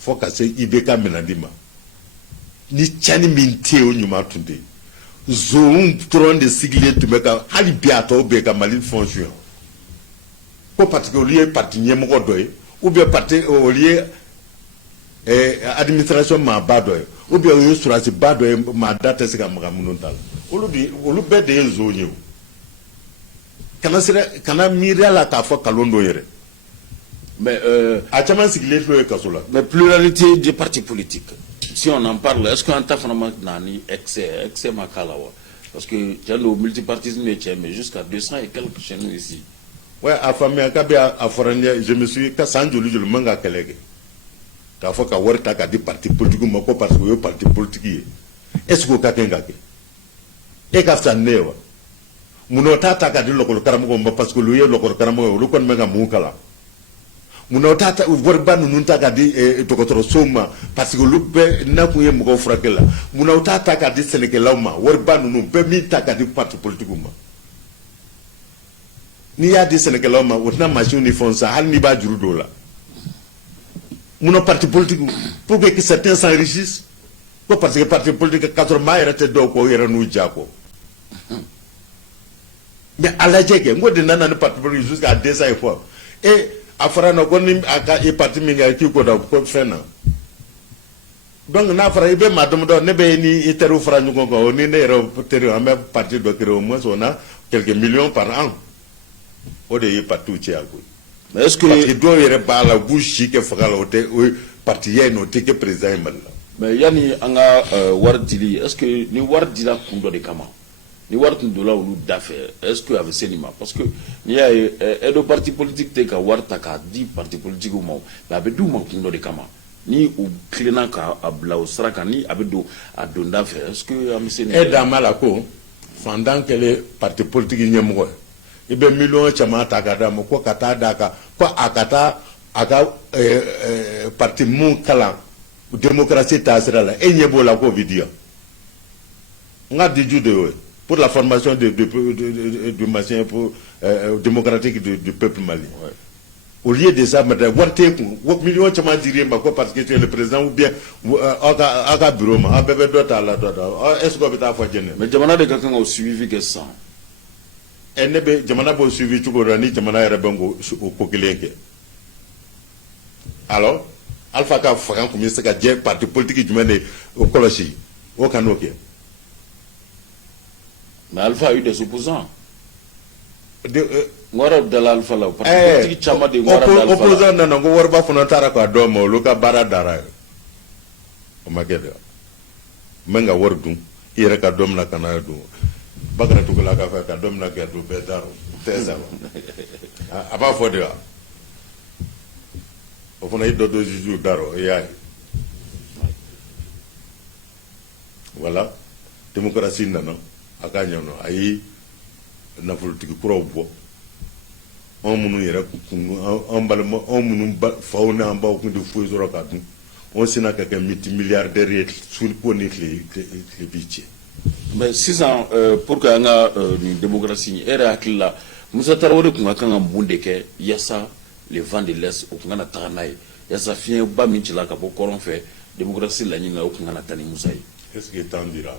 Faut que c'est Ibeka Menadima. Ni chani minté au Numatunde. Zoom tron de sigle to make a hali biato be ka Mali fonction ko particulier parti nyemo ko doy ou bien parti au lieu administration ma badoy ou bien yo sura si badoy ma data se ka munontal olu be de zo nyu kana mira la ka fo kalondo yere mais a chaman sigle to e kasola mais pluralité des partis politiques. Si on en parle, est-ce qu'on a vraiment excès Makalawa? Parce que il y a le multipartisme, mais jusqu'à 200 et quelques chez nous ici. Ouais, à Famille Akabe à Fournier, je me suis cassé je le manga collègue. k'a fɔ ka wari ta k'a di parti politique ma ko parce que o ye parti politique ye est-ce que o ka kɛ ka kɛ e ka fisa ne ye wa munna o t'a ta k'a di lɔkɔli karamɔgɔw ma parce que olu ye lɔkɔli karamɔgɔ ye olu kɔni bɛ ka mun kalan munna o t'a ta wariba ninnu ta k'a di dɔgɔtɔrɔsow ma parce que olu bɛɛ n'a kun ye mɔgɔw furakɛ la munna o t'a ta k'a di sɛnɛkɛlaw ma wariba ninnu bɛɛ min ta k'a di parti politique ma n'i y'a di sɛnɛkɛlaw ma o tɛna machine ni fɛnw san hali n'i b'a juru don o la munna parti politique pour que certains s'enrichissent ko parce que parti politique k'a sɔrɔ maa yɛrɛ tɛ dɔw kɔ o yɛrɛ n'u ja kɔ mais a lajɛ kɛ n ko de nana ni parti politique jusqu'à 200 fois et a fɔra na ko ni a ka i parti min kɛ k'i ko da ko fɛn na donc n'a fɔra i bɛ maa dɔn ne bɛ ni i teriw fara ɲɔgɔn kan o ni ne yɛrɛ teri an bɛ parti dɔ créer au moins on a quelques millions par an o de ye parti cɛ a koyi mais est-ce que parce que dɔw yɛrɛ b'a la u b'u si kɛ faga la o tɛ o ye parti ya in o tɛ kɛ président ye Mali la mais yani an ka wari dili est-ce que ni wari dila kun dɔ de kama ni wari tun donna olu da fɛ est-ce que a bɛ se nin ma parce que n'i y'a ye edo parti politique tɛ ka wari ta k'a di parti politique ma mais a bɛ d'u ma kun dɔ de kama ni u tilenna k'a bila o sira kan ni a bɛ don a donda fɛ est-ce que an bɛ se nin e dan b'a la ko fantan kɛlen parti politique ɲɛmɔgɔ ye i bɛ miliyɔn caman ta k'a d'a ma ko ka taa d'a kan ko a ka taa a ka parti mun kalan démocratie taa sira la e ɲɛ b'o la k'o bɛ di yan n ka diju de y'o ye pour la formation du machin pour démocratique du peuple malien. Ouais. Au lieu de ça, maintenant, millions de gens parce que tu es le président ou bien à un bureau, à bébé d'autres là, est-ce qu'on peut avoir gêné? Mais Jamana de quelqu'un a suivi que ça. Et ne be Jamana a suivi tout le monde, Jamana est rebongo au coquelingue. Alors, Alpha Ka Fagan, comme c'est que parti politique du monde au Colochi, au Kanoke. Mais Alpha a eu des opposants. Ngora de l'Alpha là, parti politique chama de Ngora de l'Alpha. Opposant na ngo warba fonatara kwa domo luka bara dara. O magede. Menga wordum ire ka dom na kana do. Bagara to la ka fa ka dom na ka do bedaro. Teza. Aba fode wa. O fona ido do juju daro yaay. Voilà. Démocratie nana. Aka nyono ayi na politique kuraw bo on munu yɛrɛ on balima on munu faw na an baw kun de foyi sɔrɔ ka dun on sina ka kɛ multimilliardaire ye sur ko ni tile bi cɛ mais sisan pour que an ka ni démocratie e yɛrɛ hakili la Musa Tarawele kun ka kan ka mun de kɛ yasa le vent de l'est o kun kana taga n'a ye yasa fiɲɛba min cila ka bɔ kɔrɔn fɛ démocratie laɲini na o kun kana taa ni Musa ye. Qu'est-ce que t'en diras?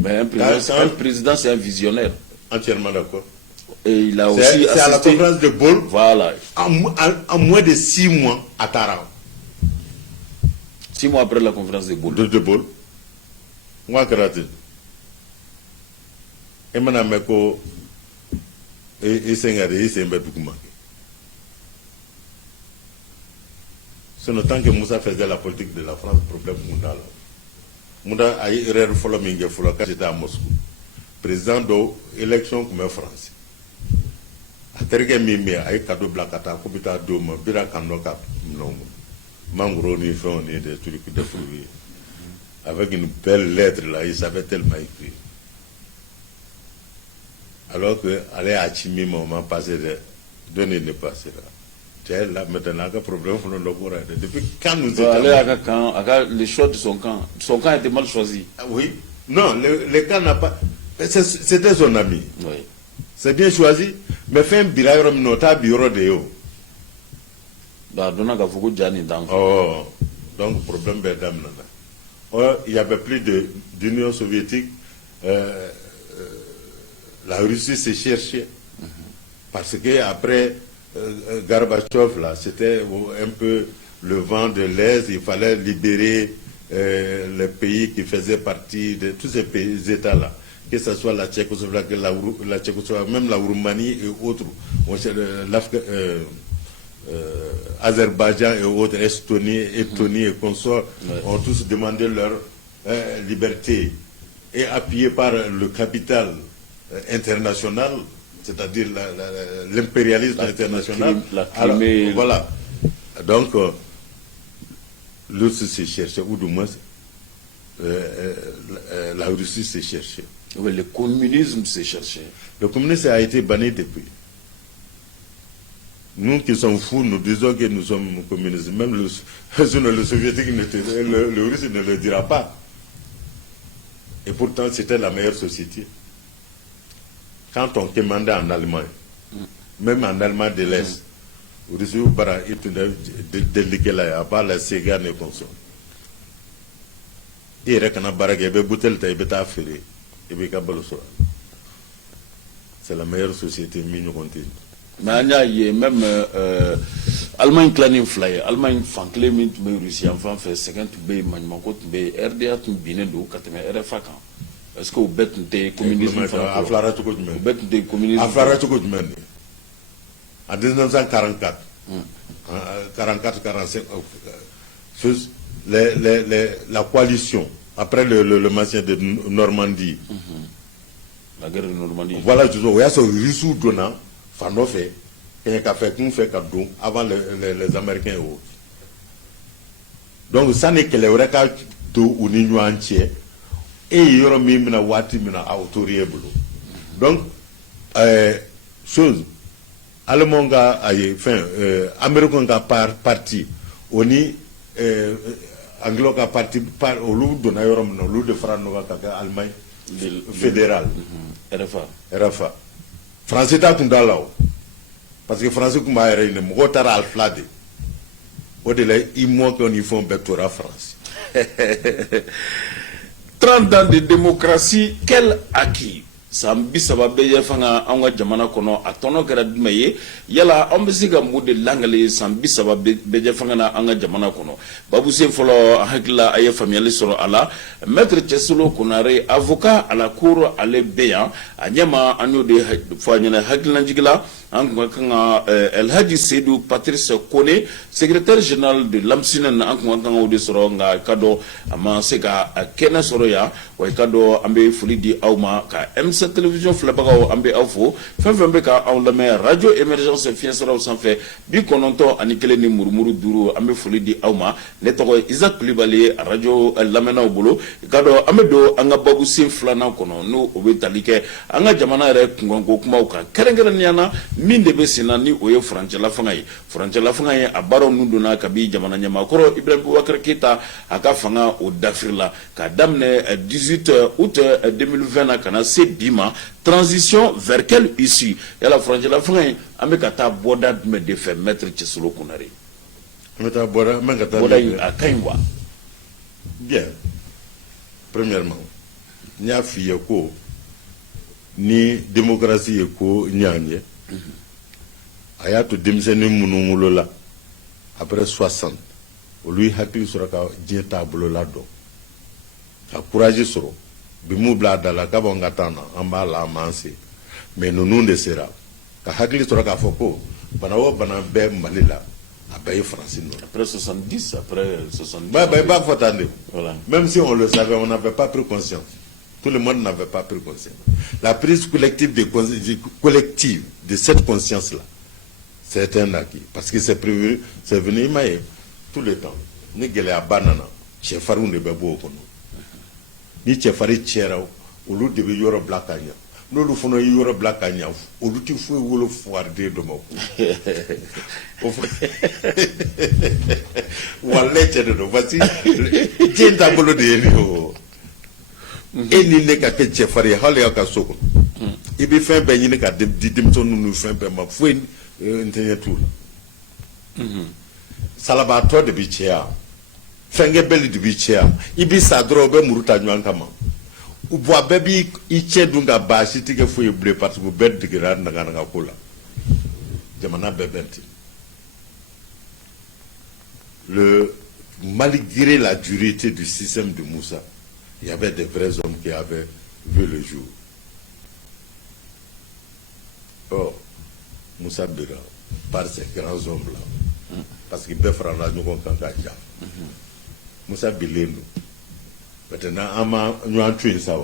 Mais un président, c'est un visionnaire. Entièrement d'accord. Et il a aussi assisté... C'est à la conférence de Bôle. Voilà. En moins de 6 mois à Tara. 6 mois après la conférence de Bôle. De Bôle. Moi, karaté. Et maintenant, Meko... Et Sengade, et Sengade Doukoumak. C'est le temps que Moussa faisait la politique de la France, problème mondial. Mouda a eu erreur follow minge follow quand j'étais à Moscou. Président de l'élection comme France. A tergue mimi a eu cadeau blacata kubita doma bira kanoka non. Mangro ni fait on est des trucs de fruits. Avec une belle lettre là, il savait tellement écrire. Alors que aller à Chimi moment passé de donner ne passé là. Là, maintenant, le problème, depuis quand nous étions... Les choix de son camp était mal choisi. Oui. Non, le camp n'a pas... C'était son ami. Oui. C'est bien choisi, mais fait un bureau notable bureau de haut. Oh, donc, problème, il n'y avait plus d'Union soviétique. La Russie s'est cherchée. Parce qu'après... Gorbatchev, là, c'était un peu le vent de l'Est, il fallait libérer les pays qui faisaient partie de tous ces pays, États-là, que ce soit la Tchécoslovaquie, la Tchécoslovaquie, même la Roumanie et autres, Azerbaïdjan et autres, Estonie et consorts, ont tous demandé leur liberté et appuyés par le capital international. C'est-à-dire l'impérialisme international. Alors, voilà. Donc, l'Ouest s'est cherché, ou du moins la Russie s'est cherchée. Oui, le communisme s'est cherché. Le communisme a été banni depuis. Nous qui sommes fous, nous disons que nous sommes communistes. Même le soviétique, le russe ne le dira pas. Et pourtant, c'était la meilleure société. Quand on commandait en Allemagne, même en Allemagne de l'Est, au Russie, il y a la Sega ne consomme. Il y a des bouteilles de ferré. C'est la meilleure société, mais même Allemagne clanin fly Allemagne fankle min tun bɛ Russie en fait 50 tun bɛ maɲumanko tun bɛ RDA tun binnen don ka tɛmɛ RFA kan est-ce que o bɛɛ tun tɛ communisme a filara cogo jumɛn o bɛɛ tun tɛ communisme a filara cogo jumɛn en 1944 44 45 la coalition après le massacre de Normandie, la guerre de Normandie, voilà, il y a ce risou donnant Fanofe, qui a fait qu'on fait avant les Américains et autres. Donc, ça n'est que les Eureka de l'Union entière et il y aura même une wati à autorité. Donc, chose, Allemand a enfin, Américain a parti, on y Anglo a parti par au loup de Nayoram, au loup de France, Allemagne fédérale, RFA. Français ta kunda là parce que français kuma yɛrɛ ne mɔgɔ taara alfla de o de la i mɔ qu'on y font bectorat France 30 ans de démocratie, quel acquis? San 30 bɛ ye fanga an ka jamana kɔnɔ a tɔnɔ kɛra jumɛn ye yala an bɛ se ka mun de langale san 30 bɛ ye fanga na an ka jamana kɔnɔ babu sen fɔlɔ hakilila a ye faamuyali sɔrɔ a la maître Cɛsolo Konare avocat à la cour ale bɛ yan a ɲɛma an y'o de fɔ a ɲɛna hakilinajigila an kun ka kan ka Elhaji Seydou Patrice Kone secrétaire général de l'AMSINEN an kun ka kan o de sɔrɔ nka ka dɔ a ma se ka kɛnɛ sɔrɔ yan wa ka dɔ an bɛ foli di aw ma ka M7 télévision filɛbagaw an bɛ aw fo fɛn fɛn bɛ ka aw lamɛn radio émergence fiɲɛsiraw sanfɛ 91 ni murumuru 5 an bɛ foli di aw ma ne tɔgɔ ye Isaac Kulibali radio lamɛnnaw bolo ka dɔ an bɛ don an ka babu sen 2nan kɔnɔ n'o o bɛ tali kɛ an ka jamana yɛrɛ kunkanko kumaw kan kɛrɛnkɛrɛnnenya na min de bɛ sen na ni o ye furancɛla fanga ye furancɛla fanga ye a baaraw nun donna kabi jamana ɲɛmaakɔrɔ Ibrahim Boubacar Keita a ka fanga o dafiri la k'a daminɛ 18 août 2020 na ka na se bi ma transition vers quelle issue yala furancɛla fanga ye an bɛ ka taa bɔda jumɛn de fɛ maître Cɛsolo Konare an bɛ taa bɔda in a ka ɲi wa bien premièrement n y'a f'i ye ko ni démocratie ye ko ɲan ye a y'a to denmisɛnnin minnu wolola après 60 olu ye hakili sɔrɔ ka diɲɛ taabolo la dɔn ka courage sɔrɔ bi mu bila a da la k'a b'an ka taa na an b'a la an b'an se mais ninnu de sera ka hakili sɔrɔ k'a fɔ ko bana o bana bɛ Mali la a bɛɛ ye Faransi nɔ après 70 après 70 bah il va falloir attendre même si on le savait on n'avait pas pris conscience tout le monde n'avait pas pris conscience la prise collective de cette conscience là c'est un acquis parce que c'est prévu c'est venu mais tout le temps ni gɛlɛya ba nana cɛfarinw de bɛ bɔ o kɔnɔ ni cɛfarin cɛra olu de bɛ yɔrɔ bila ka ɲɛ n'olu fana ye yɔrɔ bila ka ɲɛ olu tɛ foyi wolo fugariden dɔ ma o walayi cɛ de don parce que diɲɛ taabolo de ye nin ye o e ni ne ka kɛ cɛfarin ye hali aw ka so kɔnɔ i bɛ fɛn bɛɛ ɲini ka di denmisɛnninw ni fɛn bɛɛ ma foyi ntɛɲɛ t'u la salabatɔ de bɛ cɛya fɛnkɛ bɛli de bɛ cɛya i bɛ sa dɔrɔn o bɛ muru ta ɲɔgɔn kama bon a bɛɛ b'i cɛ dun ka baasi tɛ kɛ foyi bilen parce que u bɛɛ degera naganagako la jamana bɛɛ bɛn ten malgré la dureté du système de Moussa il y avait des vrais hommes qui avaient vu le jour. Or, Moussa Bira, par ces grands hommes-là, parce qu'il peut faire la nouvelle candidature. Moussa Bilendo. Maintenant, nous avons tué ça.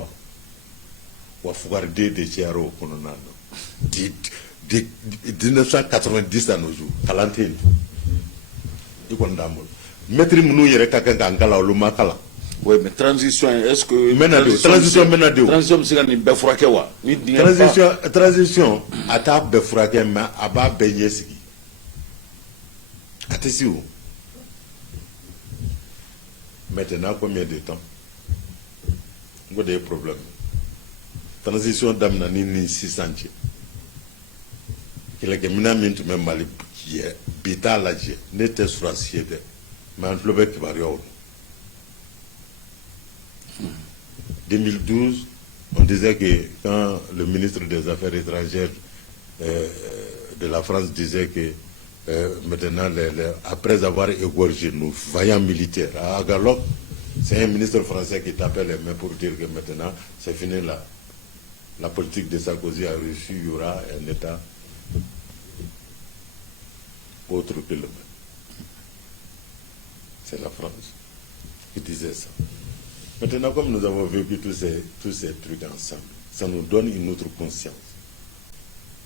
On va faire des tiaros pour nous. De 1990 à nos jours, 41. maître munu yere ka kan kala olu makala. Oui, mais transition, est-ce que... Transition, transition, c'est une belle wa. Transition, à ta belle frake, mais à bas baigner ce qui. Attention. Maintenant, combien de temps? Il y a des problèmes. Transition d'amna ni 600 ans. Il y a des minamines tout même mal qui est bêta la gie, n'était sourcier de, mais en fleuve qui varie. 2012, on disait que quand le ministre des Affaires étrangères de la France disait que maintenant, après avoir égorgé nos vaillants militaires à Agalok, c'est un ministre français qui tapait les mains pour dire que maintenant, c'est fini là. La politique de Sarkozy a reçu, il y aura un État autre que le même. C'est la France qui disait ça. Maintenant, comme nous avons vécu tous ces trucs ensemble, ça nous donne une autre conscience.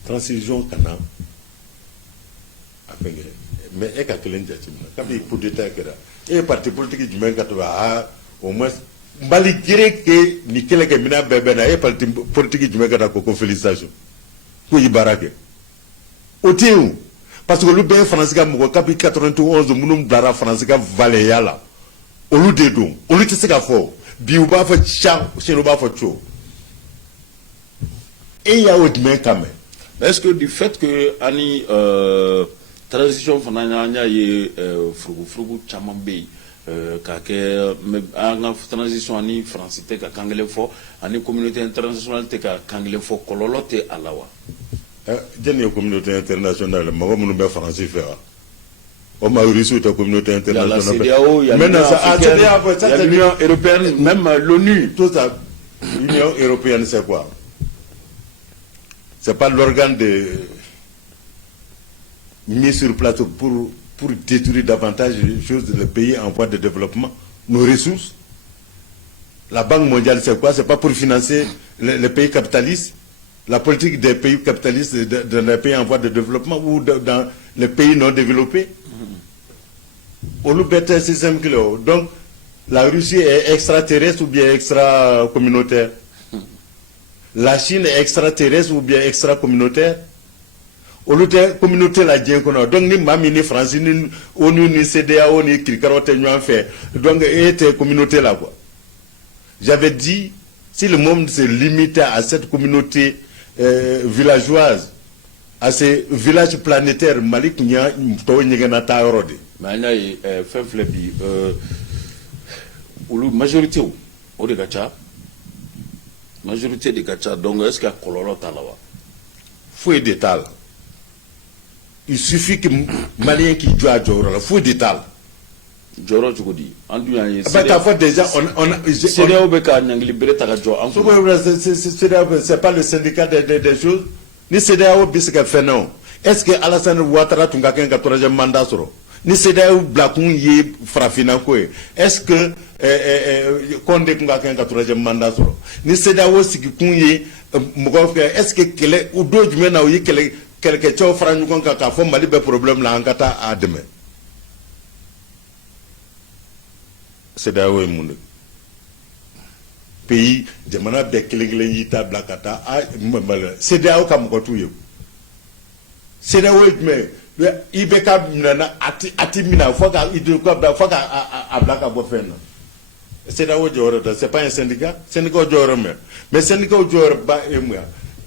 Transition Kana, mais est-ce que l'Indien, quand il coup d'État, et parti politique du même au moins, malgré que Nicolas Gemina Bebena et parti politique du même félicitations. Pour y baraquer. Au Théo, parce que le bien français, mon capi 91, mon dara français, Valéala, au lieu de dons, au lieu de ce qu'il faut. Biouba fait cham, Chinoba fait chaud. Et il y a autre main quand même. Est-ce que du fait que Annie transition fananya y frugu chamambé kake transition Annie français te ka kangle fo Annie communauté internationale te ka kangle fo kololote alawa. J'ai communauté internationale, mais on ne français faire. On m'a réussi la communauté internationale. Il y a la CEDEAO, il y a l'Union européenne, même l'ONU. Tout ça. L'Union européenne, c'est quoi? C'est pas l'organe de mis sur plateau pour détruire davantage les choses, les pays en voie de développement, nos ressources. La Banque mondiale, c'est quoi? C'est pas pour financer les pays capitalistes. La politique des pays capitalistes dans les pays en voie de développement ou dans les pays non développés. Donc, la Russie est extraterrestre ou bien extra-communautaire? La Chine est extraterrestre ou bien extra-communautaire? Au lieu de communauté la donc ni Mami ni France ni ONU ni CEDEAO ni Kirikarote nous en fait. Donc, était communauté là quoi. J'avais dit, si le monde se limitait à cette communauté villageoise, à ces villages planétaires, Malik Nya, Mtowenyeganata Orode. Mais fait flebi ou majorité ou de gacha majorité de gacha donc est-ce qu'il y a kololo talawa fouet d'étal il suffit que malien qui joue à Joro la fouet d'étal Joro tu dis en du déjà c'est au beka libéré ta jo en c'est pas le syndicat des choses ni CEDEAO bisque fait non est-ce que Alassane Ouattara tunga ken 4e mandat soro ni CEDEAO blakun yi frafina ko est-ce que Condé kunga ken 4e mandat soro ni CEDEAO sigi kun yi mugo est-ce que kele ou do jumena yi kele quelque chose franc kon ka fo Mali be problème la ngata a demain CEDEAO mun pays jamana be kele yita blakata a CEDEAO kam ko tuye CEDEAO mais Ibeka nana ati mina foka idukabda foka ablaka bofena CEDEAO joro c'est pas un syndicat joro mais syndicat joro ba emwa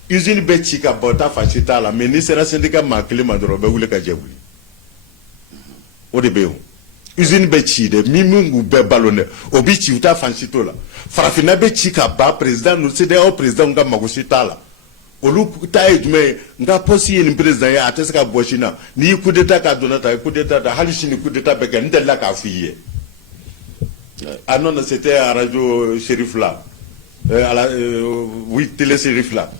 usine be chika bota fachita la mais ni sera syndicat ma klima doro be wule ka jebuli o de be usine be chi de mimungu be balone obi chi uta fanchito la farafina be chika ba président nous CEDEAO président nga magushita la olu taye jume nga posi ni président ya atesaka bochina ni coup d'état ka donata coup d'état da halishini coup d'état be kan ndella ka fiye non c'était à radio Shérif là oui télé Shérif là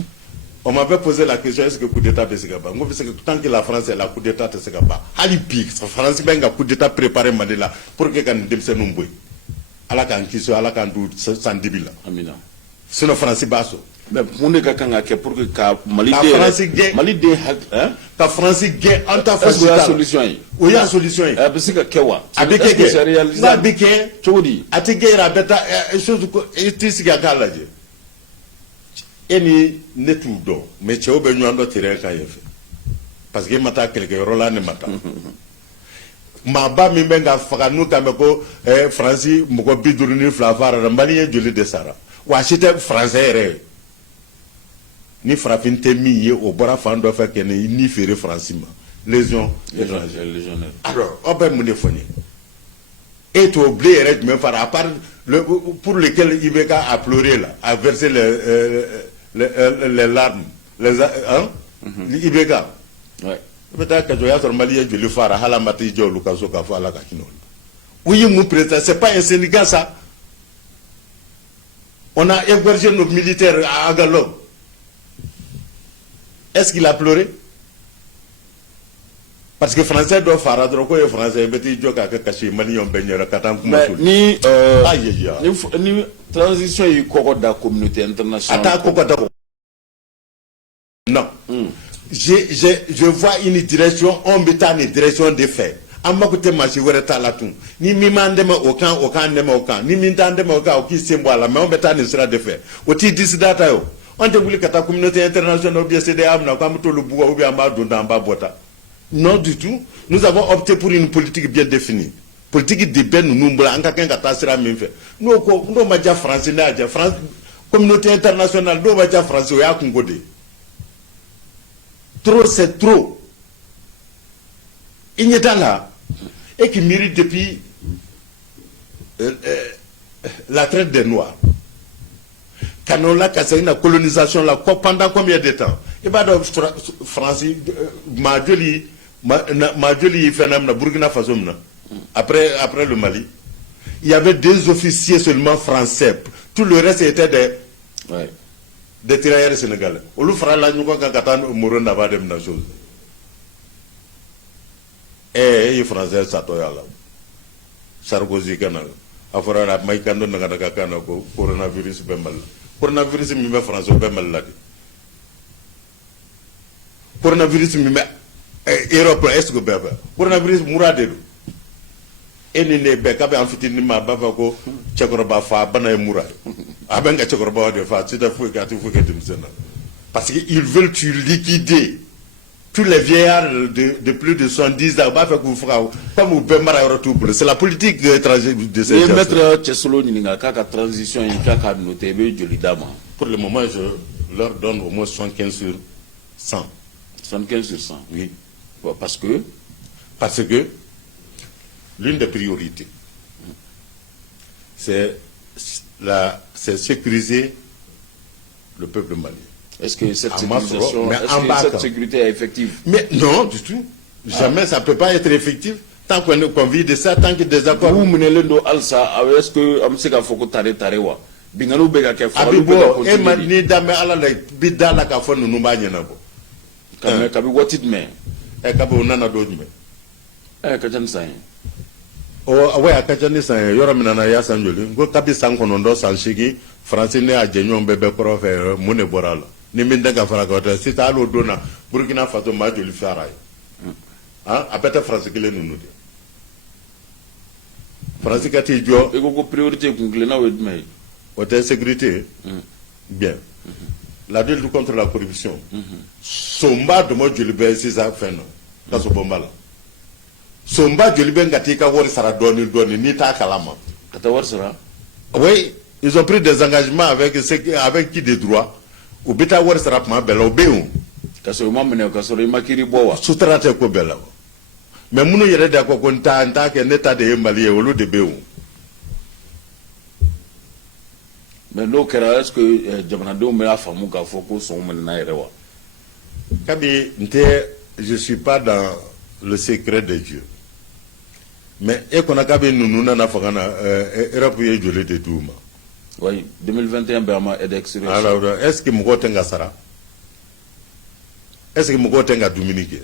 on m'avait posé la question est-ce que coup d'état be segaba ngo parce que tant que la France est la coup d'état te segaba hali pique France benga coup d'état préparé madela pour que kan demse numboy ala kan kiso ala kan du sandibila amina sinon France basso mais mun de ka kan ka kɛ pour que ka Mali ka den France gɛn Mali den hein ka France gɛn an ta est-ce que o y'a fasita solution ye o y'a solution ye a bɛ se ka kɛ wa a bɛ est-ce que c'est kɛ réalisable n'a bɛ kɛ cogo di a tɛ kɛ yɛrɛ a bɛ taa chose ko i t'i sigi a k'a lajɛ e ni ne t'u dɔn mais cɛw bɛ ɲɔgɔn dɔ terrain kan yen fɛ parce que e ma taa kɛlɛkɛyɔrɔ la ne ma taa maaba min bɛ ka faga n'u kan bɛ ko faransi mɔgɔ 52 fara la maliyɛn joli de sara wa a si tɛ faransɛ yɛrɛ ye ni farafin tɛ min ye o bɔra fan dɔ fɛ kɛ ni feere faransi ma légion légionnaire alors aw bɛ mun de fɔ ne e t'o bilen yɛrɛ jumɛn fara à part pour lequel IBK a pleuré là a versé les larmes IBK ouais bɛ taa kaso y'a sɔrɔ maliyɛn joli fara hali an ma t'i jɔ olu ka so k'a fɔ ala ka hinɛ olu la u ye mun président c'est pas un syndicat ça on a égorgé nos militaires à Agalon est-ce qu'il a pleuré parce que français dɔ fara dɔrɔn ko ye français bɛ t'i jɔ k'a kɛ kasi maliyɛnw bɛɛ ɲɛna ka taa kuma mais soli ni transition yi kɔkɔ da communauté internationale a t'a kɔkɔ da non je vois une direction on bɛ taa ni direction de fɛ an mako tɛ maa si wɛrɛ t'a la tun ni min m'an dɛmɛ o kan o k'an dɛmɛ o kan ni min t'an dɛmɛ o kan o k'i sen bɔ a la mais an bɛ taa nin sira de fɛ o t'i disi da ta ye o an tɛ wuli ka taa communauté internationale ou bien CEDEAO minɛ k'an bɛ t'olu bugɔ ou bien an b'a don tan an b'a bɔ tan non du tout nous avons opté pour une politique bien définie politique de bɛɛ ninnu bolo an ka kan ka taa sira min fɛ n'o ma diya faransi ne y'a diya France communauté internationale n'o ma diya faransi o y'a kungo de ye trop c'est trop il n'y est là et qui mérite depuis la traite des Noirs Kanola Kassaïna colonisation là pendant combien de temps il va dans France Majoli phénomène Burkina Faso après le Mali il y avait 2 officiers seulement français tout le reste était des tirailleurs sénégalais olu fara la ñu ko ka taa moro na ba dem na chose e français sato yalla Sarkozy kana afara la may kando na daga kana ko coronavirus be mal coronavirus mi be France be mal la coronavirus mi be Europe est-ce que be coronavirus murade do eni ne be ka be en fitini ma ba ko chekoroba fa bana mura abenga chekoroba de fa tita fu ka tu fu ke dimsena parce que ils veulent tu liquider tous les vieillards de plus de 70 ans ba fa ku fa comme be mara yoro tout c'est la politique étrangère de ces gens maître Chesolo ni nga ka transition yi ka noté be joli dama pour le moment je leur donne au moins 75 sur 100 75 sur 100 oui parce que l'une des priorités, c'est sécuriser le peuple malien. Est-ce que cette sécurité est effective? Mais non, du tout. Jamais ça ne peut pas être effectif. Tant qu'on vit de ça, tant que des accords... Vous menez le dos alsa, est-ce que Amseka Foko Tare Tarewa Bingano Bega Kefa, Abibo, ni dame ala la bidala ka fo nunu ba nyana bo. Kabi watit me. Kabi onana do me. Kajan sai. O awe akajani sai yoro minana ya sanjoli. Ngo kabi san konondo san shigi français ne a jenyon bebe koro fe mune borala. Ni minda ka fara ko ta sita alo dona Burkina Faso ma joli farai. Hein apeta français kile nunu de. France kati jo e ko priorité kungle na wedme côté sécurité bien la lutte contre la corruption somba de mo julbe c'est ça fait non ka so bombala somba julbe ngati ka wori sara doni ni ta kalama kata wor sara oui ils ont pris des engagements avec qui des droits ou beta wori sara ma bela obeun ka so mo mene ka so makiri bowa sutrate ko bela mais munu yere da ko nta ke neta de mali olu de bewu mais no kera est-ce que jamana do me afamu ka foko so mun na yere wa kabi nte je suis pas dans le secret de Dieu mais e kona kabi nunu na fagana Europe ye jole de duma oui 2021 bama edex alors est-ce que mugo tenga sara est-ce que mugo tenga Dominique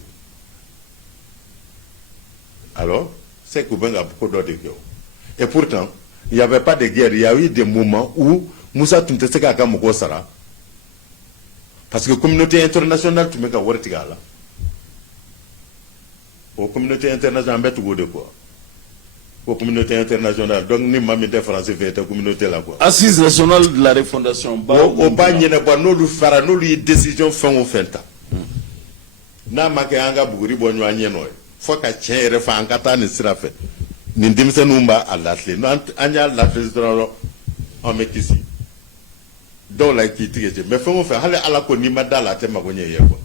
alors, c'est qu'il y a beaucoup de guerres. Et pourtant, il n'y avait pas de guerre. Il y a eu des moments où Moussa Tunteseka Kamoko Sara, parce que communauté internationale tu mets ka wartiga la o communauté internationale bet go de quoi o communauté internationale donc ni mami de français fait ta communauté là quoi assise nationale de la refondation o ba nyene ba no lu fara no lu décision fan o fenta na make anga buguri bo nwa nyeno fo ka chere fa anga ta ni sira fe ni ndimse numba alatle no anya la président on met ici dans la critique mais faut faire aller à la konima dans la thème magonye quoi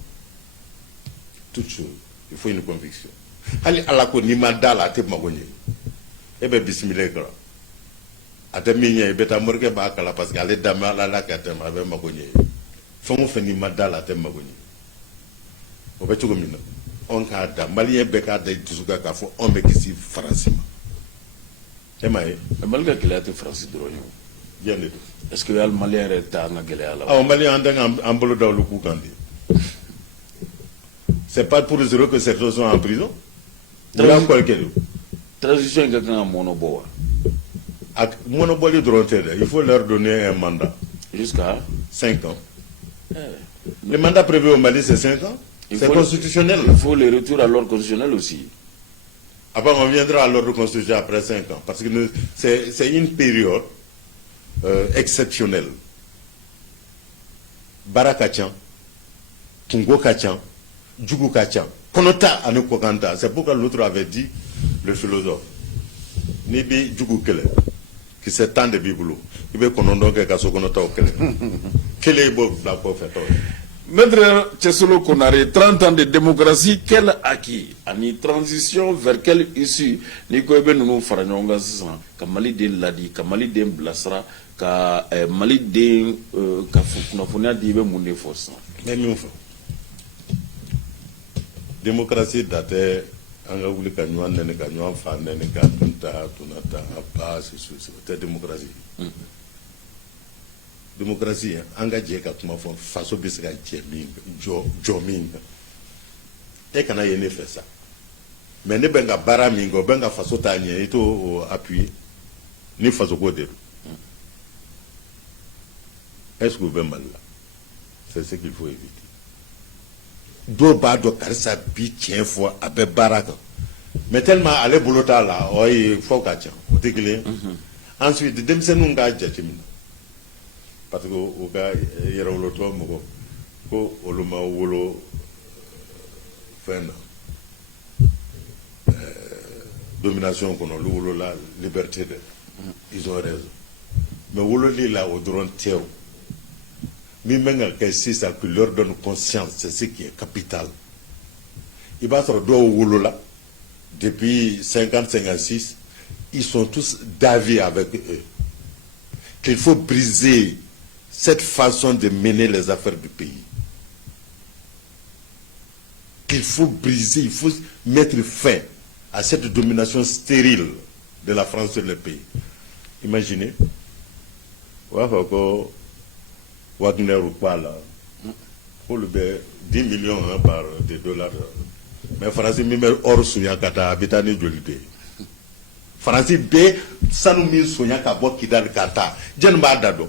toute chose il faut une conviction aller à la konima dans la thème magonye et ben bismillah quoi ataminya e beta morke ba kala parce que aller dama la ka thème avec magonye faut faire ni dans la thème magonye o be tugo mina on ka da malien be ka da tusuka ka fo on met ici français et mais malgré qu'il a été français droit est-ce que le Malien est en Angleterre là? Ah, Malien en bolo dans le coup kandi. C'est pas pour zéro que ces gens sont en prison. Transition est un monobo. Monobo il faut leur donner un mandat. Jusqu'à 5 ans. Le mandat prévu au Mali c'est 5 ans. C'est constitutionnel. Il faut le retour à l'ordre constitutionnel aussi. Après on viendra à l'ordre constitutionnel après 5 ans. Parce que c'est une période exceptionnel. Barakachan, Tungo Kachan, Djougou Kachan, Konota Anukokanta. C'est pourquoi l'autre avait dit, le philosophe, Nibi Djougou Kele, qui s'étend de Biboulou. Il veut qu'on ait un casso Konota au Kele. Quel est beau la pauvre fait? Maître Tchessolo Konare, 30 ans de démocratie, quel acquis? Ani transition vers quelle issue? Niko ebe nous faranonga sisan, ka Mali den ladi, ka Mali den blasra, ka Mali den ka kunafonia di ebe munde force. Mais nous démocratie date anga wuli ka nyuan nene ka nyuan fa nene ka tunata apa c'est démocratie. Démocratie engagé ka kuma fo faso bisika jemi jomin e kana yene fait ça mais ne benga bara mingo benga faso tanye ito appui ni faso ko de est-ce que vous mal là c'est ce qu'il faut éviter do ba do karisa bi tien fois abe baraka mais tellement aller bolota là oy faut ka tien o tekile ensuite demsenu nga jatimina parce que au gars il y a le toit ko oluma wolo domination qu'on a wolo la liberté de ils ont raison mais wolo li là au drone théo mi menga que c'est ça qui leur donne conscience c'est ce qui est capital il va se do wolo là depuis 50-56 ils sont tous d'avis avec eux qu'il faut briser cette façon de mener les affaires du pays. Qu'il faut briser, il faut mettre fin à cette domination stérile de la France sur le pays. Imaginez, Wagner ou quoi là, pour le 10 millions par des dollars. Mais France, même hors Souyakata, habitani de l'idée. France, B, ça nous met Souyakabo qui dans le Kata. Djenba Dado.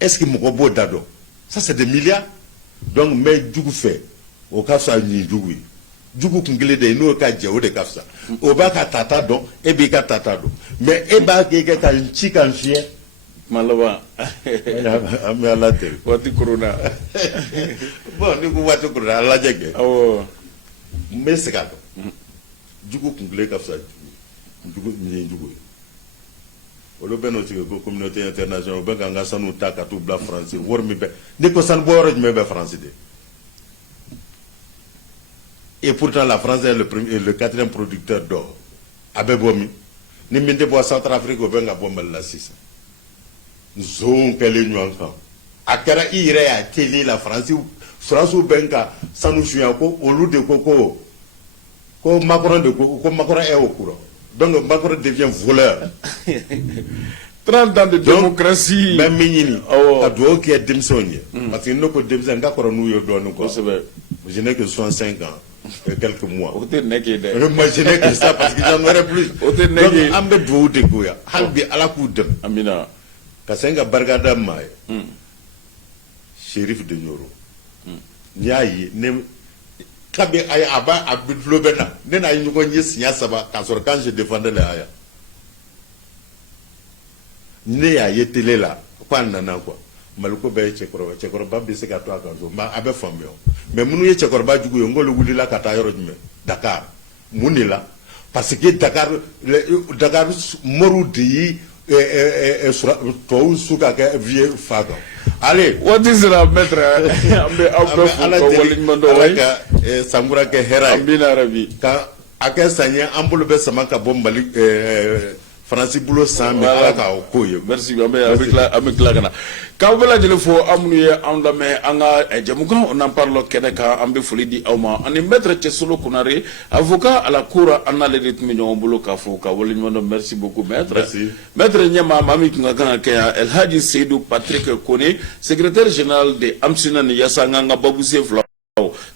Est-ce que Mokobo Dado? Ça c'est des milliards. Donc, mais Djougou fait, au Kafsa ni Djougou. Djougou Kungile de nous, au Djao de Kafsa. Au Baka Tata don, et Bika Tata don. Mais Eba Keka une chicken chien. Malaba. Mais à la télé. Wati Corona. Bon, nous Wati Corona, à la Djege. Oh. Mais c'est gâteau. Djougou Kungile Kafsa. Djougou ni Djougou. Olo beno tike ko communauté internationale be ganga sanu taka to bla français wormi be ne ko san booro me be français de et pourtant la France est le quatrième producteur d'or abebomi ni minde bo Centrafrique be nga bombal la 6 zon kele nywanka akara ire ya télé la France benga sanu shuya ko olu de ko Macron de ko Macron est au courant. Donc Macron devient voleur. 30 ans de démocratie. Même Minini, qui est démissionné. Parce que nous, je n'ai que 65 ans, quelques mois. Moi, je n'ai que ça parce que j'en aurais plus. Donc, Ambe Dwo de Goya, Halbi à la coup de Amina. Kasenga Bargada Maye, shérif de Nyoro. Niaye, ne Kabe Aya Aba Abdulobena, Nena Yugonye Siasaba, quand je défendais les Aya. Ne a yetele la, quoi nana quoi. Maluko be Chekorba be se gato akanzo, ma abe famio. Mais munu ye Chekorba du Yongo le Wudila Katayoro Dakar. Munila. Parce que Dakar Morudi allez, what is la maître Samura ke hera Arabi ka aka sanya ambulu be samaka bombali Francis Boulo Sam ala okoye merci avec la gana ka bela jele fo amnu andame anga jamukan on en parle keneka ambe foli di awma ani maître Tchesolo Konaré avocat à la cour anale de tmino bolo ka fo ka woli mondo merci beaucoup maître maître nyama mami kinga kana ke El Hadji Seydou Patrick Koné secrétaire général de Amsina Yasanga Babousse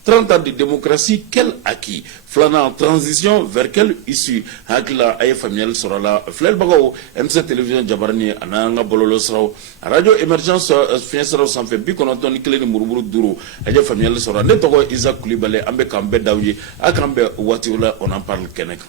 30 ans de démocratie, quel acquis? Flânant en transition, vers quelle issue? Hakla Aye Familial sera là. Flel Bagao, MC Télévision Jabarani, Ananga Bololo Srao, Radio Émergence Fiensero sans fait Biconoton, Nikelé de Mourourou Douro, Aye Familial sera Netogo Isaac Koulibalé, Ambe Kambe Daouye, Akambe Watiula, on en parle Kenek.